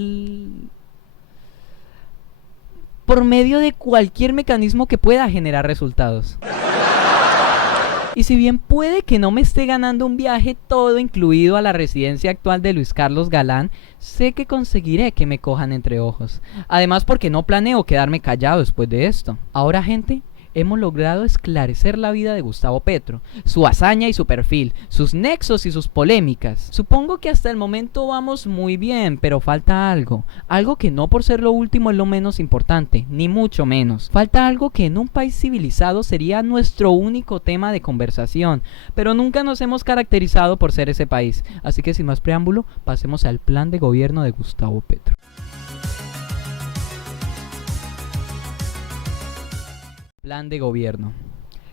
por medio de cualquier mecanismo que pueda generar resultados. Y si bien puede que no me esté ganando un viaje todo incluido a la residencia actual de Luis Carlos Galán, sé que conseguiré que me cojan entre ojos. Además porque no planeo quedarme callado después de esto. Ahora, gente, hemos logrado esclarecer la vida de Gustavo Petro, su hazaña y su perfil, sus nexos y sus polémicas. Supongo que hasta el momento vamos muy bien, pero falta algo. Algo que no por ser lo último es lo menos importante, ni mucho menos. Falta algo que en un país civilizado sería nuestro único tema de conversación, pero nunca nos hemos caracterizado por ser ese país. Así que sin más preámbulo, pasemos al plan de gobierno de Gustavo Petro. Plan de gobierno.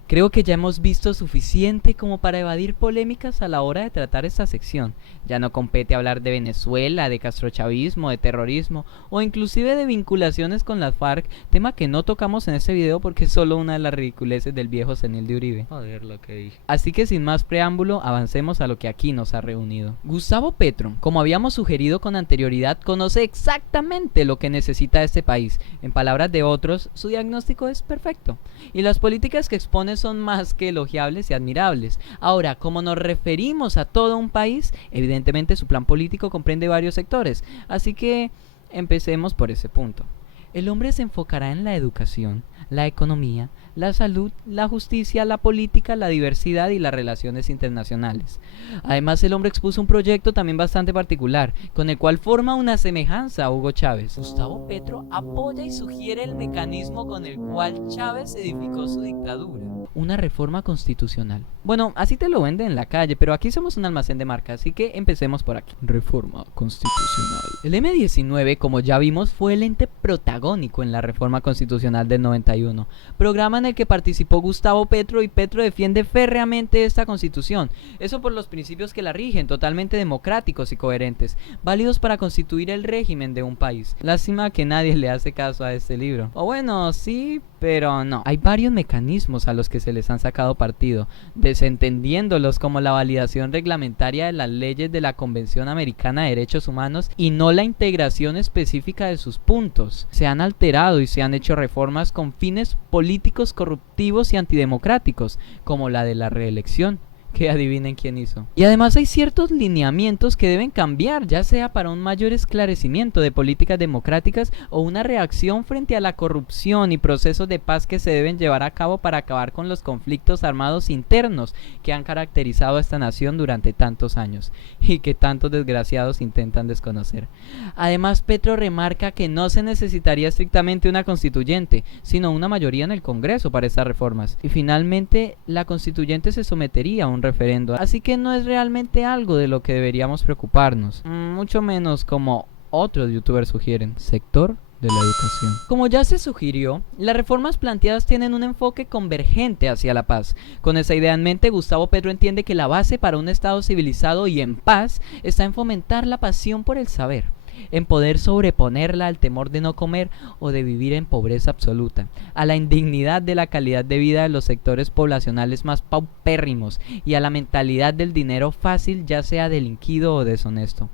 Creo que ya hemos visto suficiente como para evadir polémicas a la hora de tratar esta sección. Ya no compete hablar de Venezuela, de castrochavismo, de terrorismo o inclusive de vinculaciones con las FARC, tema que no tocamos en este video porque es solo una de las ridiculeces del viejo senil de Uribe. Joder, lo que dije. Así que sin más preámbulo, avancemos a lo que aquí nos ha reunido. Gustavo Petro, como habíamos sugerido con anterioridad, conoce exactamente lo que necesita este país. En palabras de otros, su diagnóstico es perfecto. Y las políticas que expone son más que elogiables y admirables. Ahora, como nos referimos a todo un país, evidentemente su plan político comprende varios sectores, así que empecemos por ese punto. El hombre se enfocará en la educación, la economía, la salud, la justicia, la política, la diversidad y las relaciones internacionales. Además, el hombre expuso un proyecto también bastante particular, con el cual forma una semejanza a Hugo Chávez. Gustavo Petro apoya y sugiere el mecanismo con el cual Chávez edificó su dictadura. una reforma constitucional. Bueno, así te lo venden en la calle, pero aquí somos un almacén de marca, así que empecemos por aquí. Reforma constitucional. El M19, como ya vimos, fue el ente protagónico en la reforma constitucional del 91, programa en el que participó Gustavo Petro, y Petro defiende férreamente esta constitución, eso por los principios que la rigen, totalmente democráticos y coherentes, válidos para constituir el régimen de un país. Lástima que nadie le hace caso a este libro. O bueno, sí, pero no. Hay varios mecanismos a los que se les han sacado partido, desentendiéndolos como la validación reglamentaria de las leyes de la Convención Americana de Derechos Humanos y no la integración específica de sus puntos. Se han alterado y se han hecho reformas con fines políticos corruptivos y antidemocráticos, como la de la reelección, que adivinen quién hizo. Y además hay ciertos lineamientos que deben cambiar, ya sea para un mayor esclarecimiento de políticas democráticas o una reacción frente a la corrupción y procesos de paz que se deben llevar a cabo para acabar con los conflictos armados internos que han caracterizado a esta nación durante tantos años y que tantos desgraciados intentan desconocer. Además, Petro remarca que no se necesitaría estrictamente una constituyente, sino una mayoría en el Congreso para estas reformas. Y finalmente, la constituyente se sometería a un referendo, así que no es realmente algo de lo que deberíamos preocuparnos, mucho menos como otros youtubers sugieren. Sector de la educación. Como ya se sugirió, las reformas planteadas tienen un enfoque convergente hacia la paz. Con esa idea en mente, Gustavo Petro entiende que la base para un Estado civilizado y en paz está en fomentar la pasión por el saber, en poder sobreponerla al temor de no comer o de vivir en pobreza absoluta, a la indignidad de la calidad de vida de los sectores poblacionales más paupérrimos y a la mentalidad del dinero fácil, ya sea delinquido o deshonesto.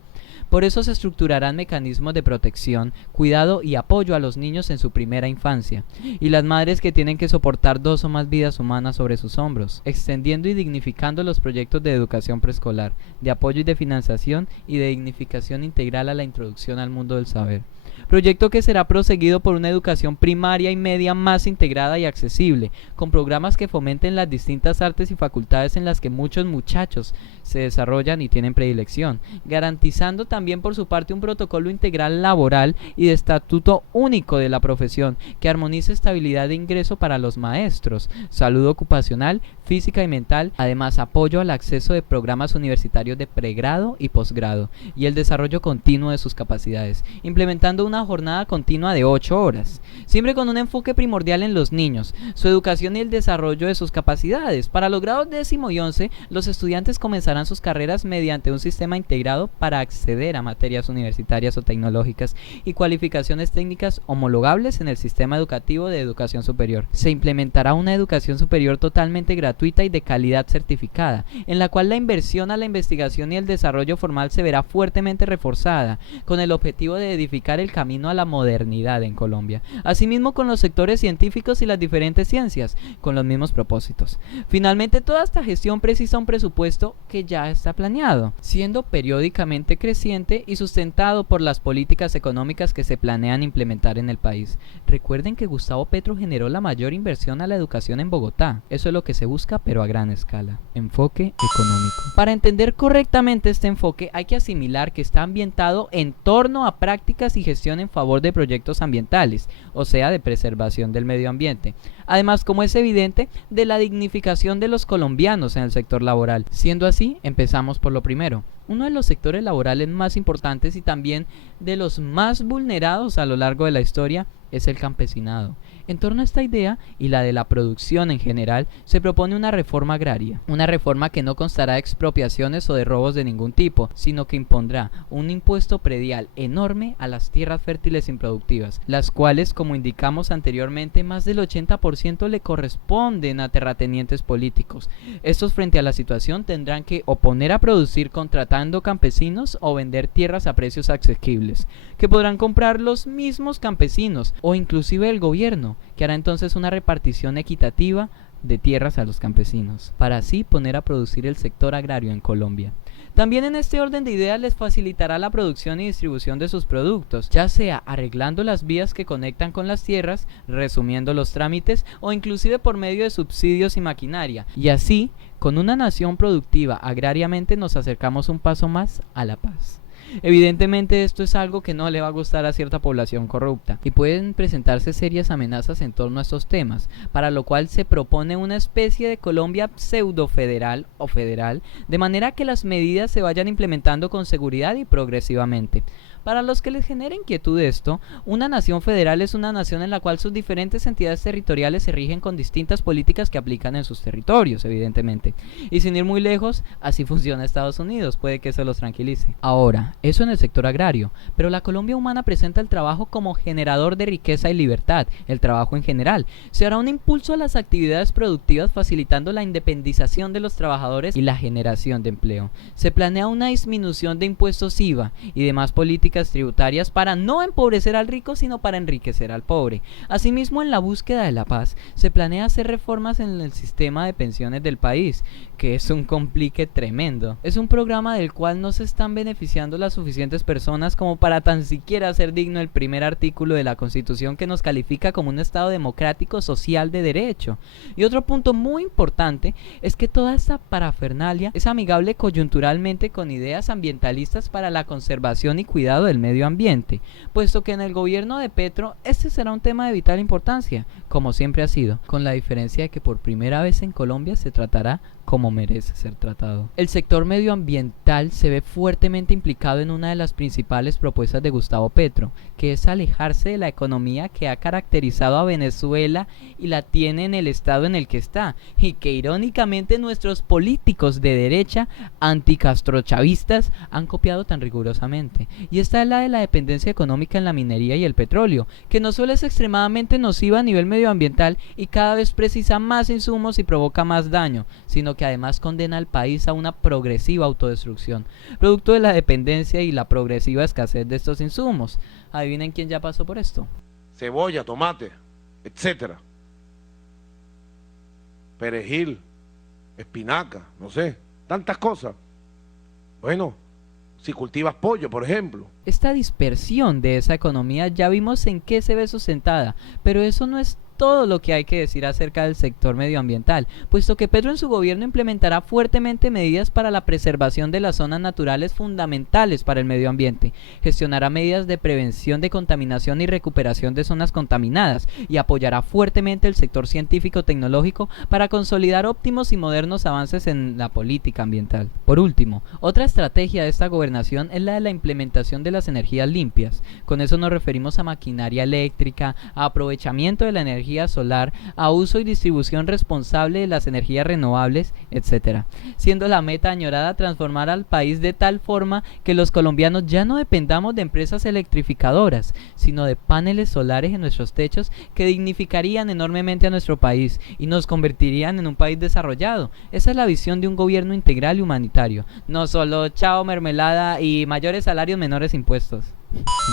Por eso se estructurarán mecanismos de protección, cuidado y apoyo a los niños en su primera infancia, y las madres que tienen que soportar 2 o más vidas humanas sobre sus hombros, extendiendo y dignificando los proyectos de educación preescolar, de apoyo y de financiación y de dignificación integral a la introducción al mundo del saber. Proyecto que será proseguido por una educación primaria y media más integrada y accesible, con programas que fomenten las distintas artes y facultades en las que muchos muchachos se desarrollan y tienen predilección, garantizando también por su parte un protocolo integral laboral y de estatuto único de la profesión, que armonice estabilidad de ingreso para los maestros, salud ocupacional, física y mental, además apoyo al acceso de programas universitarios de pregrado y posgrado, y el desarrollo continuo de sus capacidades, implementando una jornada continua de 8 horas, siempre con un enfoque primordial en los niños, su educación y el desarrollo de sus capacidades. Para los grados 10º y 11, los estudiantes comenzarán sus carreras mediante un sistema integrado para acceder a materias universitarias o tecnológicas y cualificaciones técnicas homologables en el sistema educativo de educación superior. Se implementará una educación superior totalmente gratuita y de calidad certificada, en la cual la inversión a la investigación y el desarrollo formal se verá fuertemente reforzada, con el objetivo de edificar el camino a la modernidad en Colombia. Asimismo, con los sectores científicos y las diferentes ciencias, con los mismos propósitos. Finalmente, toda esta gestión precisa un presupuesto que ya está planeado, siendo periódicamente creciente y sustentado por las políticas económicas que se planean implementar en el país. Recuerden que Gustavo Petro generó la mayor inversión a la educación en Bogotá. Eso es lo que se busca, pero a gran escala. Enfoque económico. Para entender correctamente este enfoque, hay que asimilar que está ambientado en torno a prácticas y gestión en favor de proyectos ambientales, o sea, de preservación del medio ambiente. Además, como es evidente, de la dignificación de los colombianos en el sector laboral. Siendo así, empezamos por lo primero. Uno de los sectores laborales más importantes y también de los más vulnerados a lo largo de la historia es el campesinado. En torno a esta idea y la de la producción en general, se propone una reforma agraria, una reforma que no constará de expropiaciones o de robos de ningún tipo, sino que impondrá un impuesto predial enorme a las tierras fértiles improductivas, las cuales, como indicamos anteriormente, más del 80% le corresponden a terratenientes políticos. Estos, frente a la situación, tendrán que o poner a producir contratando campesinos o vender tierras a precios asequibles, que podrán comprar los mismos campesinos o inclusive el gobierno, que hará entonces una repartición equitativa de tierras a los campesinos, para así poner a producir el sector agrario en Colombia. También en este orden de ideas les facilitará la producción y distribución de sus productos, ya sea arreglando las vías que conectan con las tierras, resumiendo los trámites o inclusive por medio de subsidios y maquinaria, y así, con una nación productiva agrariamente nos acercamos un paso más a la paz. Evidentemente esto es algo que no le va a gustar a cierta población corrupta y pueden presentarse serias amenazas en torno a estos temas, para lo cual se propone una especie de Colombia pseudo-federal o federal, de manera que las medidas se vayan implementando con seguridad y progresivamente. Para los que les genere inquietud esto, una nación federal es una nación en la cual sus diferentes entidades territoriales se rigen con distintas políticas que aplican en sus territorios, evidentemente. Y sin ir muy lejos, así funciona Estados Unidos, puede que eso los tranquilice. Ahora, eso en el sector agrario, pero la Colombia humana presenta el trabajo como generador de riqueza y libertad, el trabajo en general. Se hará un impulso a las actividades productivas facilitando la independización de los trabajadores y la generación de empleo. Se planea una disminución de impuestos IVA y demás políticas tributarias para no empobrecer al rico, sino para enriquecer al pobre. Asimismo, en la búsqueda de la paz, se planea hacer reformas en el sistema de pensiones del país, que es un complique tremendo. Es un programa del cual no se están beneficiando las suficientes personas como para tan siquiera hacer digno el primer artículo de la Constitución que nos califica como un Estado democrático social de derecho. Y otro punto muy importante es que toda esta parafernalia es amigable coyunturalmente con ideas ambientalistas para la conservación y cuidado del medio ambiente, puesto que en el gobierno de Petro este será un tema de vital importancia, como siempre ha sido, con la diferencia de que por primera vez en Colombia se tratará como merece ser tratado. El sector medioambiental se ve fuertemente implicado en una de las principales propuestas de Gustavo Petro, que es alejarse de la economía que ha caracterizado a Venezuela y la tiene en el estado en el que está, y que irónicamente nuestros políticos de derecha anticastrochavistas han copiado tan rigurosamente. Y esta es la de la dependencia económica en la minería y el petróleo, que no solo es extremadamente nociva a nivel medioambiental y cada vez precisa más insumos y provoca más daño, sino que además condena al país a una progresiva autodestrucción, producto de la dependencia y la progresiva escasez de estos insumos. ¿Adivinen quién ya pasó por esto? Cebolla, tomate, etcétera. Perejil, espinaca, no sé, tantas cosas. Bueno, si cultivas pollo, por ejemplo. Esta dispersión de esa economía ya vimos en qué se ve sustentada, pero eso no es todo lo que hay que decir acerca del sector medioambiental, puesto que Petro en su gobierno implementará fuertemente medidas para la preservación de las zonas naturales fundamentales para el medio ambiente, gestionará medidas de prevención de contaminación y recuperación de zonas contaminadas y apoyará fuertemente el sector científico-tecnológico para consolidar óptimos y modernos avances en la política ambiental. Por último, otra estrategia de esta gobernación es la de la implementación de las energías limpias. Con eso nos referimos a maquinaria eléctrica, a aprovechamiento de la energía solar, a uso y distribución responsable de las energías renovables, etc. Siendo la meta añorada transformar al país de tal forma que los colombianos ya no dependamos de empresas electrificadoras, sino de paneles solares en nuestros techos que dignificarían enormemente a nuestro país y nos convertirían en un país desarrollado. Esa es la visión de un gobierno integral y humanitario, no solo chao mermelada y mayores salarios, menores impuestos.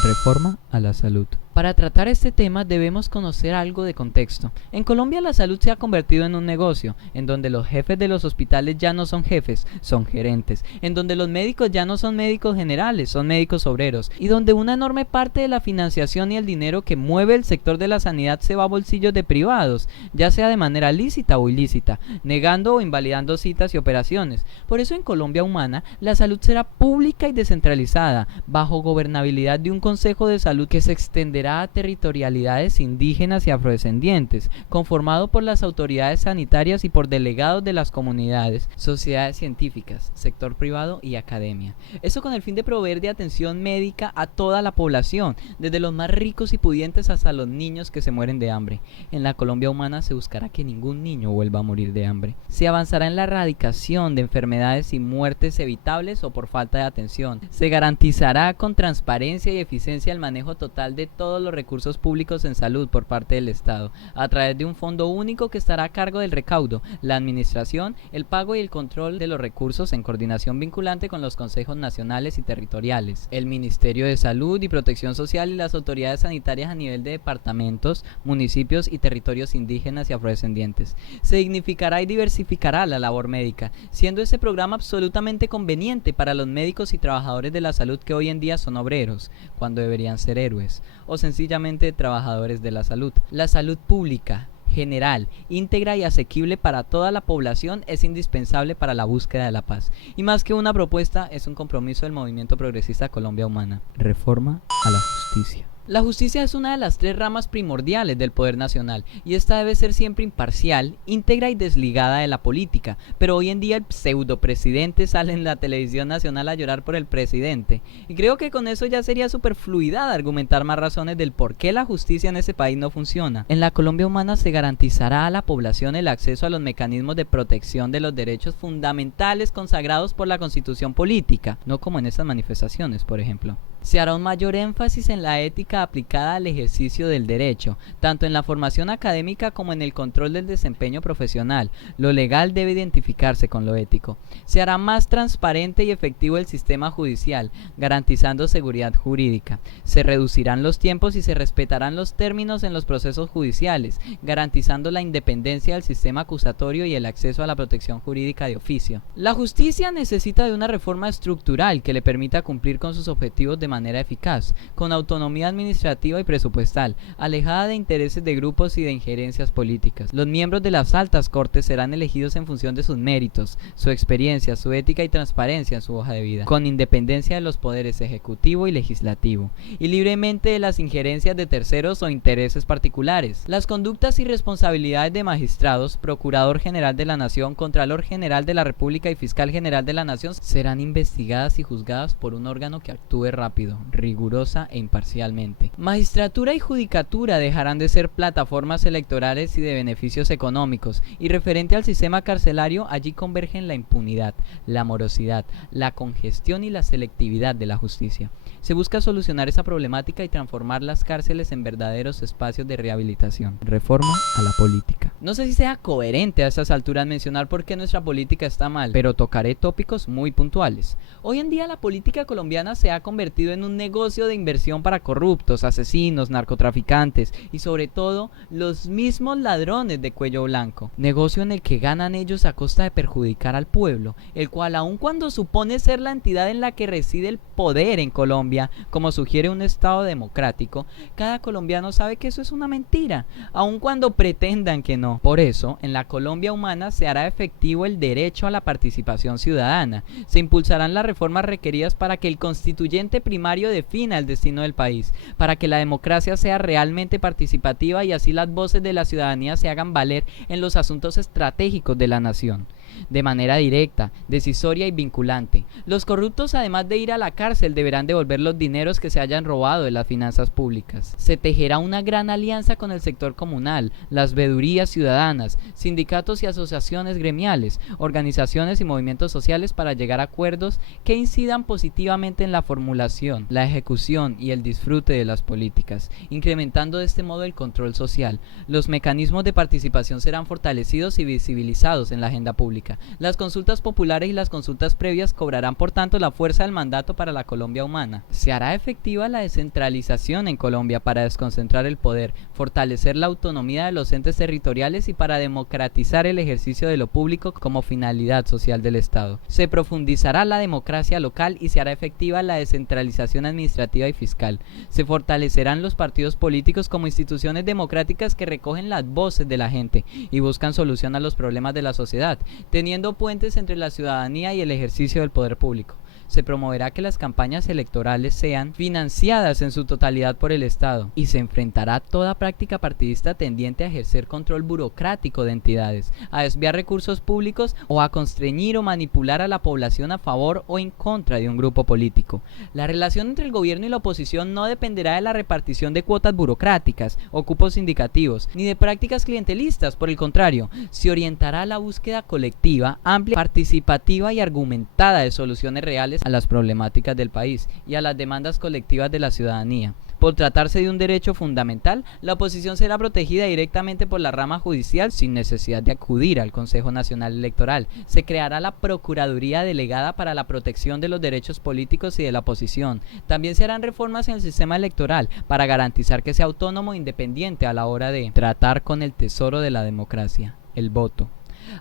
Reforma a la salud. Para tratar este tema debemos conocer algo de contexto. En Colombia la salud se ha convertido en un negocio, en donde los jefes de los hospitales ya no son jefes, son gerentes, en donde los médicos ya no son médicos generales, son médicos obreros, y donde una enorme parte de la financiación y el dinero que mueve el sector de la sanidad se va a bolsillos de privados, ya sea de manera lícita o ilícita, negando o invalidando citas y operaciones. Por eso en Colombia Humana la salud será pública y descentralizada, bajo gobernabilidad de un Consejo de Salud que se extenderá a territorialidades indígenas y afrodescendientes, conformado por las autoridades sanitarias y por delegados de las comunidades, sociedades científicas, sector privado y academia. Eso con el fin de proveer de atención médica a toda la población, desde los más ricos y pudientes hasta los niños que se mueren de hambre. En la Colombia Humana se buscará que ningún niño vuelva a morir de hambre. Se avanzará en la erradicación de enfermedades y muertes evitables o por falta de atención. Se garantizará con transparencia y eficiencia el manejo total de todos los recursos públicos en salud por parte del Estado, a través de un fondo único que estará a cargo del recaudo, la administración, el pago y el control de los recursos en coordinación vinculante con los consejos nacionales y territoriales, el Ministerio de Salud y Protección Social y las autoridades sanitarias a nivel de departamentos, municipios y territorios indígenas y afrodescendientes. Se dignificará y diversificará la labor médica, siendo este programa absolutamente conveniente para los médicos y trabajadores de la salud que hoy en día son obreros, cuando deberían ser héroes, o sencillamente trabajadores de la salud. La salud pública, general, íntegra y asequible para toda la población es indispensable para la búsqueda de la paz. Y más que una propuesta, es un compromiso del movimiento progresista Colombia Humana. Reforma a la justicia. La justicia es una de las tres ramas primordiales del poder nacional y esta debe ser siempre imparcial, íntegra y desligada de la política, pero hoy en día el pseudopresidente sale en la televisión nacional a llorar por el presidente y creo que con eso ya sería superfluidad argumentar más razones del por qué la justicia en ese país no funciona. En la Colombia Humana se garantizará a la población el acceso a los mecanismos de protección de los derechos fundamentales consagrados por la Constitución política, no como en estas manifestaciones, por ejemplo. Se hará un mayor énfasis en la ética aplicada al ejercicio del derecho, tanto en la formación académica como en el control del desempeño profesional. Lo legal debe identificarse con lo ético. Se hará más transparente y efectivo el sistema judicial, garantizando seguridad jurídica. Se reducirán los tiempos y se respetarán los términos en los procesos judiciales, garantizando la independencia del sistema acusatorio y el acceso a la protección jurídica de oficio. La justicia necesita de una reforma estructural que le permita cumplir con sus objetivos de manera eficaz, con autonomía administrativa y presupuestal, alejada de intereses de grupos y de injerencias políticas. Los miembros de las altas cortes serán elegidos en función de sus méritos, su experiencia, su ética y transparencia en su hoja de vida, con independencia de los poderes ejecutivo y legislativo, y libremente de las injerencias de terceros o intereses particulares. Las conductas y responsabilidades de magistrados, Procurador General de la Nación, Contralor General de la República y Fiscal General de la Nación serán investigadas y juzgadas por un órgano que actúe rápido, rigurosa e imparcialmente. Magistratura y judicatura dejarán de ser plataformas electorales y de beneficios económicos, y referente al sistema carcelario, allí convergen la impunidad, la morosidad, la congestión y la selectividad de la justicia. Se busca solucionar esa problemática y transformar las cárceles en verdaderos espacios de rehabilitación. Reforma a la política. No sé si sea coherente a estas alturas mencionar por qué nuestra política está mal, pero tocaré tópicos muy puntuales. Hoy en día la política colombiana se ha convertido en un negocio de inversión para corruptos, asesinos, narcotraficantes y sobre todo los mismos ladrones de cuello blanco. Negocio en el que ganan ellos a costa de perjudicar al pueblo, el cual aun cuando supone ser la entidad en la que reside el poder en Colombia, como sugiere un Estado democrático, cada colombiano sabe que eso es una mentira, aun cuando pretendan que no. Por eso, en la Colombia Humana se hará efectivo el derecho a la participación ciudadana. Se impulsarán las reformas requeridas para que el constituyente primario defina el destino del país, para que la democracia sea realmente participativa y así las voces de la ciudadanía se hagan valer en los asuntos estratégicos de la nación, de manera directa, decisoria y vinculante. Los corruptos, además de ir a la cárcel, deberán devolver los dineros que se hayan robado de las finanzas públicas. Se tejerá una gran alianza con el sector comunal, las veedurías ciudadanas, sindicatos y asociaciones gremiales, organizaciones y movimientos sociales para llegar a acuerdos que incidan positivamente en la formulación, la ejecución y el disfrute de las políticas, incrementando de este modo el control social. Los mecanismos de participación serán fortalecidos y visibilizados en la agenda pública. Las consultas populares y las consultas previas cobrarán por tanto la fuerza del mandato para la Colombia Humana. Se hará efectiva la descentralización en Colombia para desconcentrar el poder, fortalecer la autonomía de los entes territoriales y para democratizar el ejercicio de lo público como finalidad social del Estado. Se profundizará la democracia local y se hará efectiva la descentralización administrativa y fiscal. Se fortalecerán los partidos políticos como instituciones democráticas que recogen las voces de la gente y buscan solución a los problemas de la sociedad, teniendo puentes entre la ciudadanía y el ejercicio del poder público. Se promoverá que las campañas electorales sean financiadas en su totalidad por el Estado y se enfrentará toda práctica partidista tendiente a ejercer control burocrático de entidades, a desviar recursos públicos o a constreñir o manipular a la población a favor o en contra de un grupo político. La relación entre el gobierno y la oposición no dependerá de la repartición de cuotas burocráticas o cupos indicativos, ni de prácticas clientelistas. Por el contrario, se orientará a la búsqueda colectiva, amplia, participativa y argumentada de soluciones reales a las problemáticas del país y a las demandas colectivas de la ciudadanía. Por tratarse de un derecho fundamental, la oposición será protegida directamente por la rama judicial sin necesidad de acudir al Consejo Nacional Electoral. Se creará la Procuraduría Delegada para la protección de los derechos políticos y de la oposición. También se harán reformas en el sistema electoral para garantizar que sea autónomo e independiente a la hora de tratar con el tesoro de la democracia, el voto.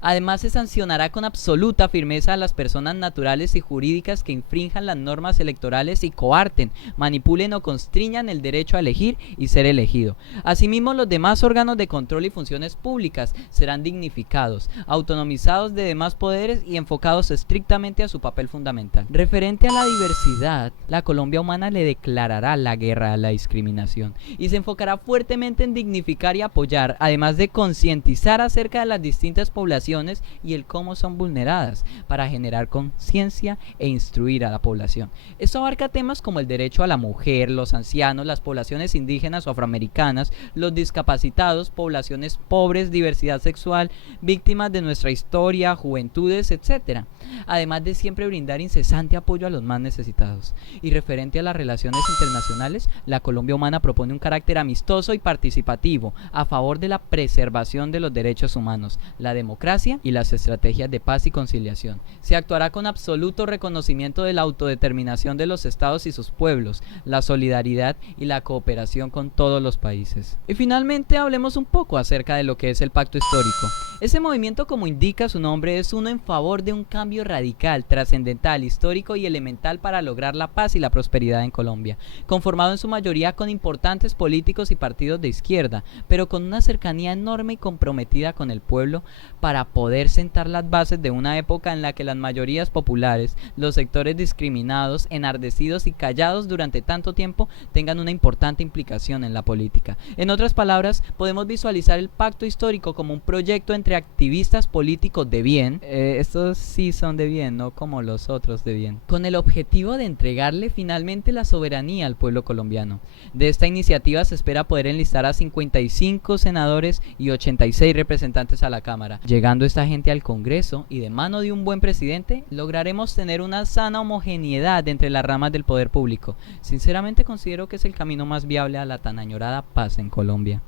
Además, se sancionará con absoluta firmeza a las personas naturales y jurídicas que infrinjan las normas electorales y coarten, manipulen o constriñan el derecho a elegir y ser elegido. Asimismo, los demás órganos de control y funciones públicas serán dignificados, autonomizados de demás poderes y enfocados estrictamente a su papel fundamental. Referente a la diversidad, la Colombia humana le declarará la guerra a la discriminación y se enfocará fuertemente en dignificar y apoyar, además de concientizar acerca de las distintas poblaciones y el cómo son vulneradas, para generar conciencia e instruir a la población. Esto abarca temas como el derecho a la mujer, los ancianos, las poblaciones indígenas o afroamericanas, los discapacitados, poblaciones pobres, diversidad sexual, víctimas de nuestra historia, juventudes, etc. Además de siempre brindar incesante apoyo a los más necesitados. Y referente a las relaciones internacionales, la Colombia humana propone un carácter amistoso y participativo a favor de la preservación de los derechos humanos, la democracia y las estrategias de paz y conciliación. Se actuará con absoluto reconocimiento de la autodeterminación de los estados y sus pueblos, la solidaridad y la cooperación con todos los países. Y finalmente hablemos un poco acerca de lo que es el Pacto Histórico. Ese movimiento, como indica su nombre, es uno en favor de un cambio radical, trascendental, histórico y elemental para lograr la paz y la prosperidad en Colombia, conformado en su mayoría con importantes políticos y partidos de izquierda, pero con una cercanía enorme y comprometida con el pueblo para poder sentar las bases de una época en la que las mayorías populares, los sectores discriminados, enardecidos y callados durante tanto tiempo tengan una importante implicación en la política. En otras palabras, podemos visualizar el Pacto Histórico como un proyecto entre activistas políticos de bien, estos sí son de bien, no como los otros de bien, con el objetivo de entregarle finalmente la soberanía al pueblo colombiano. De esta iniciativa se espera poder enlistar a 55 senadores y 86 representantes a la Cámara. Llegando esta gente al Congreso y de mano de un buen presidente, lograremos tener una sana homogeneidad entre las ramas del poder público. Sinceramente considero que es el camino más viable a la tan añorada paz en Colombia.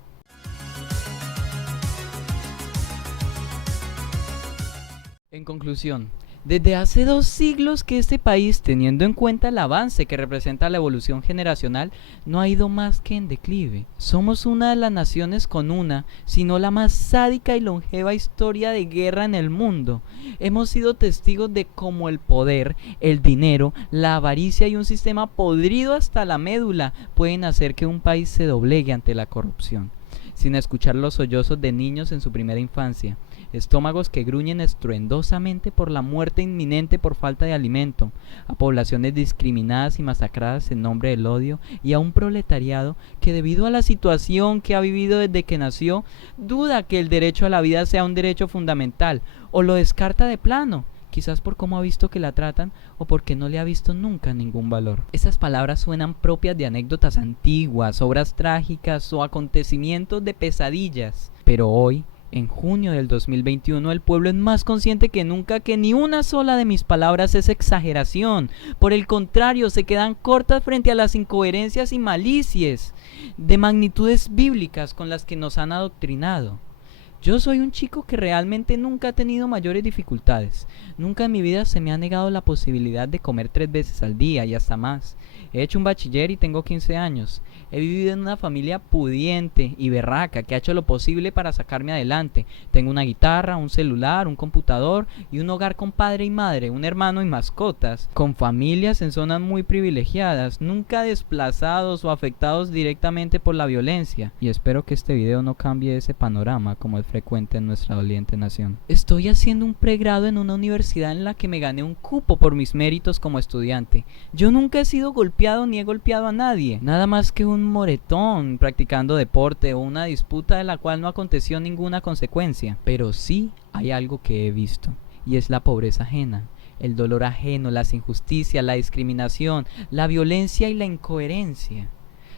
En conclusión, desde hace 2 siglos que este país, teniendo en cuenta el avance que representa la evolución generacional, no ha ido más que en declive. Somos una de las naciones con una, si no la más sádica y longeva historia de guerra en el mundo. Hemos sido testigos de cómo el poder, el dinero, la avaricia y un sistema podrido hasta la médula pueden hacer que un país se doblegue ante la corrupción, sin escuchar los sollozos de niños en su primera infancia, estómagos que gruñen estruendosamente por la muerte inminente por falta de alimento, a poblaciones discriminadas y masacradas en nombre del odio, y a un proletariado que, debido a la situación que ha vivido desde que nació, duda que el derecho a la vida sea un derecho fundamental, o lo descarta de plano, quizás por cómo ha visto que la tratan o porque no le ha visto nunca ningún valor. Esas palabras suenan propias de anécdotas antiguas, obras trágicas o acontecimientos de pesadillas, pero hoy, en junio del 2021, el pueblo es más consciente que nunca que ni una sola de mis palabras es exageración. Por el contrario, se quedan cortas frente a las incoherencias y malicias de magnitudes bíblicas con las que nos han adoctrinado. Yo soy un chico que realmente nunca ha tenido mayores dificultades. Nunca en mi vida se me ha negado la posibilidad de comer 3 veces al día y hasta más. He hecho un bachiller y tengo 15 años. He vivido en una familia pudiente y berraca que ha hecho lo posible para sacarme adelante. Tengo una guitarra, un celular, un computador y un hogar con padre y madre, un hermano y mascotas, con familias en zonas muy privilegiadas, nunca desplazados o afectados directamente por la violencia. Y espero que este video no cambie ese panorama como es frecuente en nuestra doliente nación. Estoy haciendo un pregrado en una universidad en la que me gané un cupo por mis méritos como estudiante. Yo nunca he sido golpeado ni he golpeado a nadie, nada más que un moretón practicando deporte o una disputa de la cual no aconteció ninguna consecuencia. Pero sí hay algo que he visto, y es la pobreza ajena, el dolor ajeno, las injusticias, la discriminación, la violencia y la incoherencia.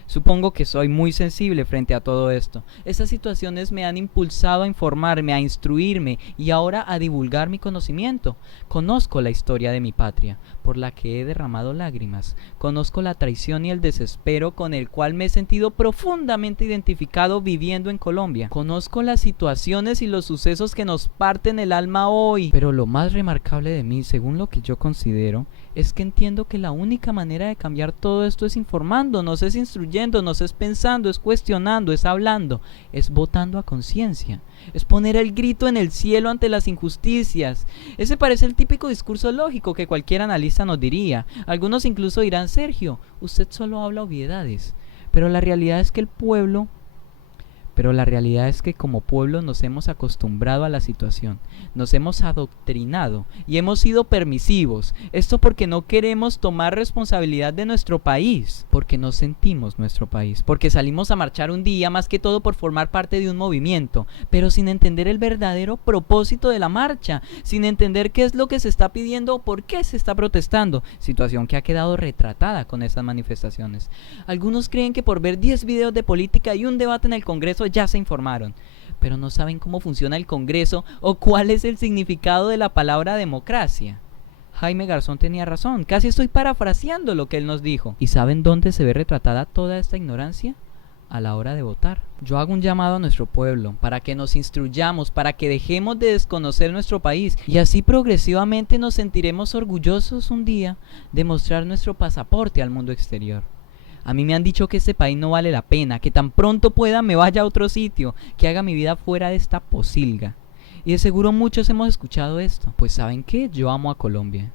Supongo que soy muy sensible frente a todo esto. Estas situaciones me han impulsado a informarme, a instruirme y ahora a divulgar mi conocimiento. Conozco la historia de mi patria, por la que he derramado lágrimas. Conozco la traición y el desespero con el cual me he sentido profundamente identificado viviendo en Colombia. Conozco las situaciones y los sucesos que nos parten el alma hoy. Pero lo más remarcable de mí, según lo que yo considero, es que entiendo que la única manera de cambiar todo esto es informándonos, es instruyendo construyéndonos, es pensando, es cuestionando, es hablando, es votando a conciencia, es poner el grito en el cielo ante las injusticias. Ese parece el típico discurso lógico que cualquier analista nos diría. Algunos incluso dirán: Sergio, usted solo habla obviedades. Pero la realidad es que como pueblo nos hemos acostumbrado a la situación, nos hemos adoctrinado y hemos sido permisivos. Esto porque no queremos tomar responsabilidad de nuestro país, porque no sentimos nuestro país, porque salimos a marchar un día más que todo por formar parte de un movimiento, pero sin entender el verdadero propósito de la marcha, sin entender qué es lo que se está pidiendo o por qué se está protestando, situación que ha quedado retratada con esas manifestaciones. Algunos creen que por ver 10 videos de política y un debate en el Congreso ya se informaron, pero no saben cómo funciona el Congreso o cuál es el significado de la palabra democracia. Jaime Garzón tenía razón, casi estoy parafraseando lo que él nos dijo. ¿Y saben dónde se ve retratada toda esta ignorancia? A la hora de votar. Yo hago un llamado a nuestro pueblo para que nos instruyamos, para que dejemos de desconocer nuestro país y así progresivamente nos sentiremos orgullosos un día de mostrar nuestro pasaporte al mundo exterior. A mí me han dicho que este país no vale la pena, que tan pronto pueda me vaya a otro sitio, que haga mi vida fuera de esta posilga. Y de seguro muchos hemos escuchado esto. Pues ¿saben qué? Yo amo a Colombia.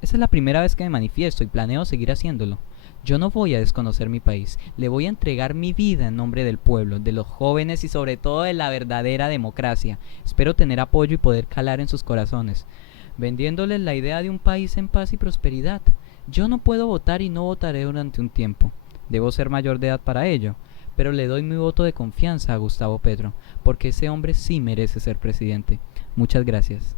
Esa es la primera vez que me manifiesto y planeo seguir haciéndolo. Yo no voy a desconocer mi país, le voy a entregar mi vida en nombre del pueblo, de los jóvenes y sobre todo de la verdadera democracia. Espero tener apoyo y poder calar en sus corazones, vendiéndoles la idea de un país en paz y prosperidad. Yo no puedo votar y no votaré durante un tiempo. Debo ser mayor de edad para ello, pero le doy mi voto de confianza a Gustavo Petro, porque ese hombre sí merece ser presidente. Muchas gracias.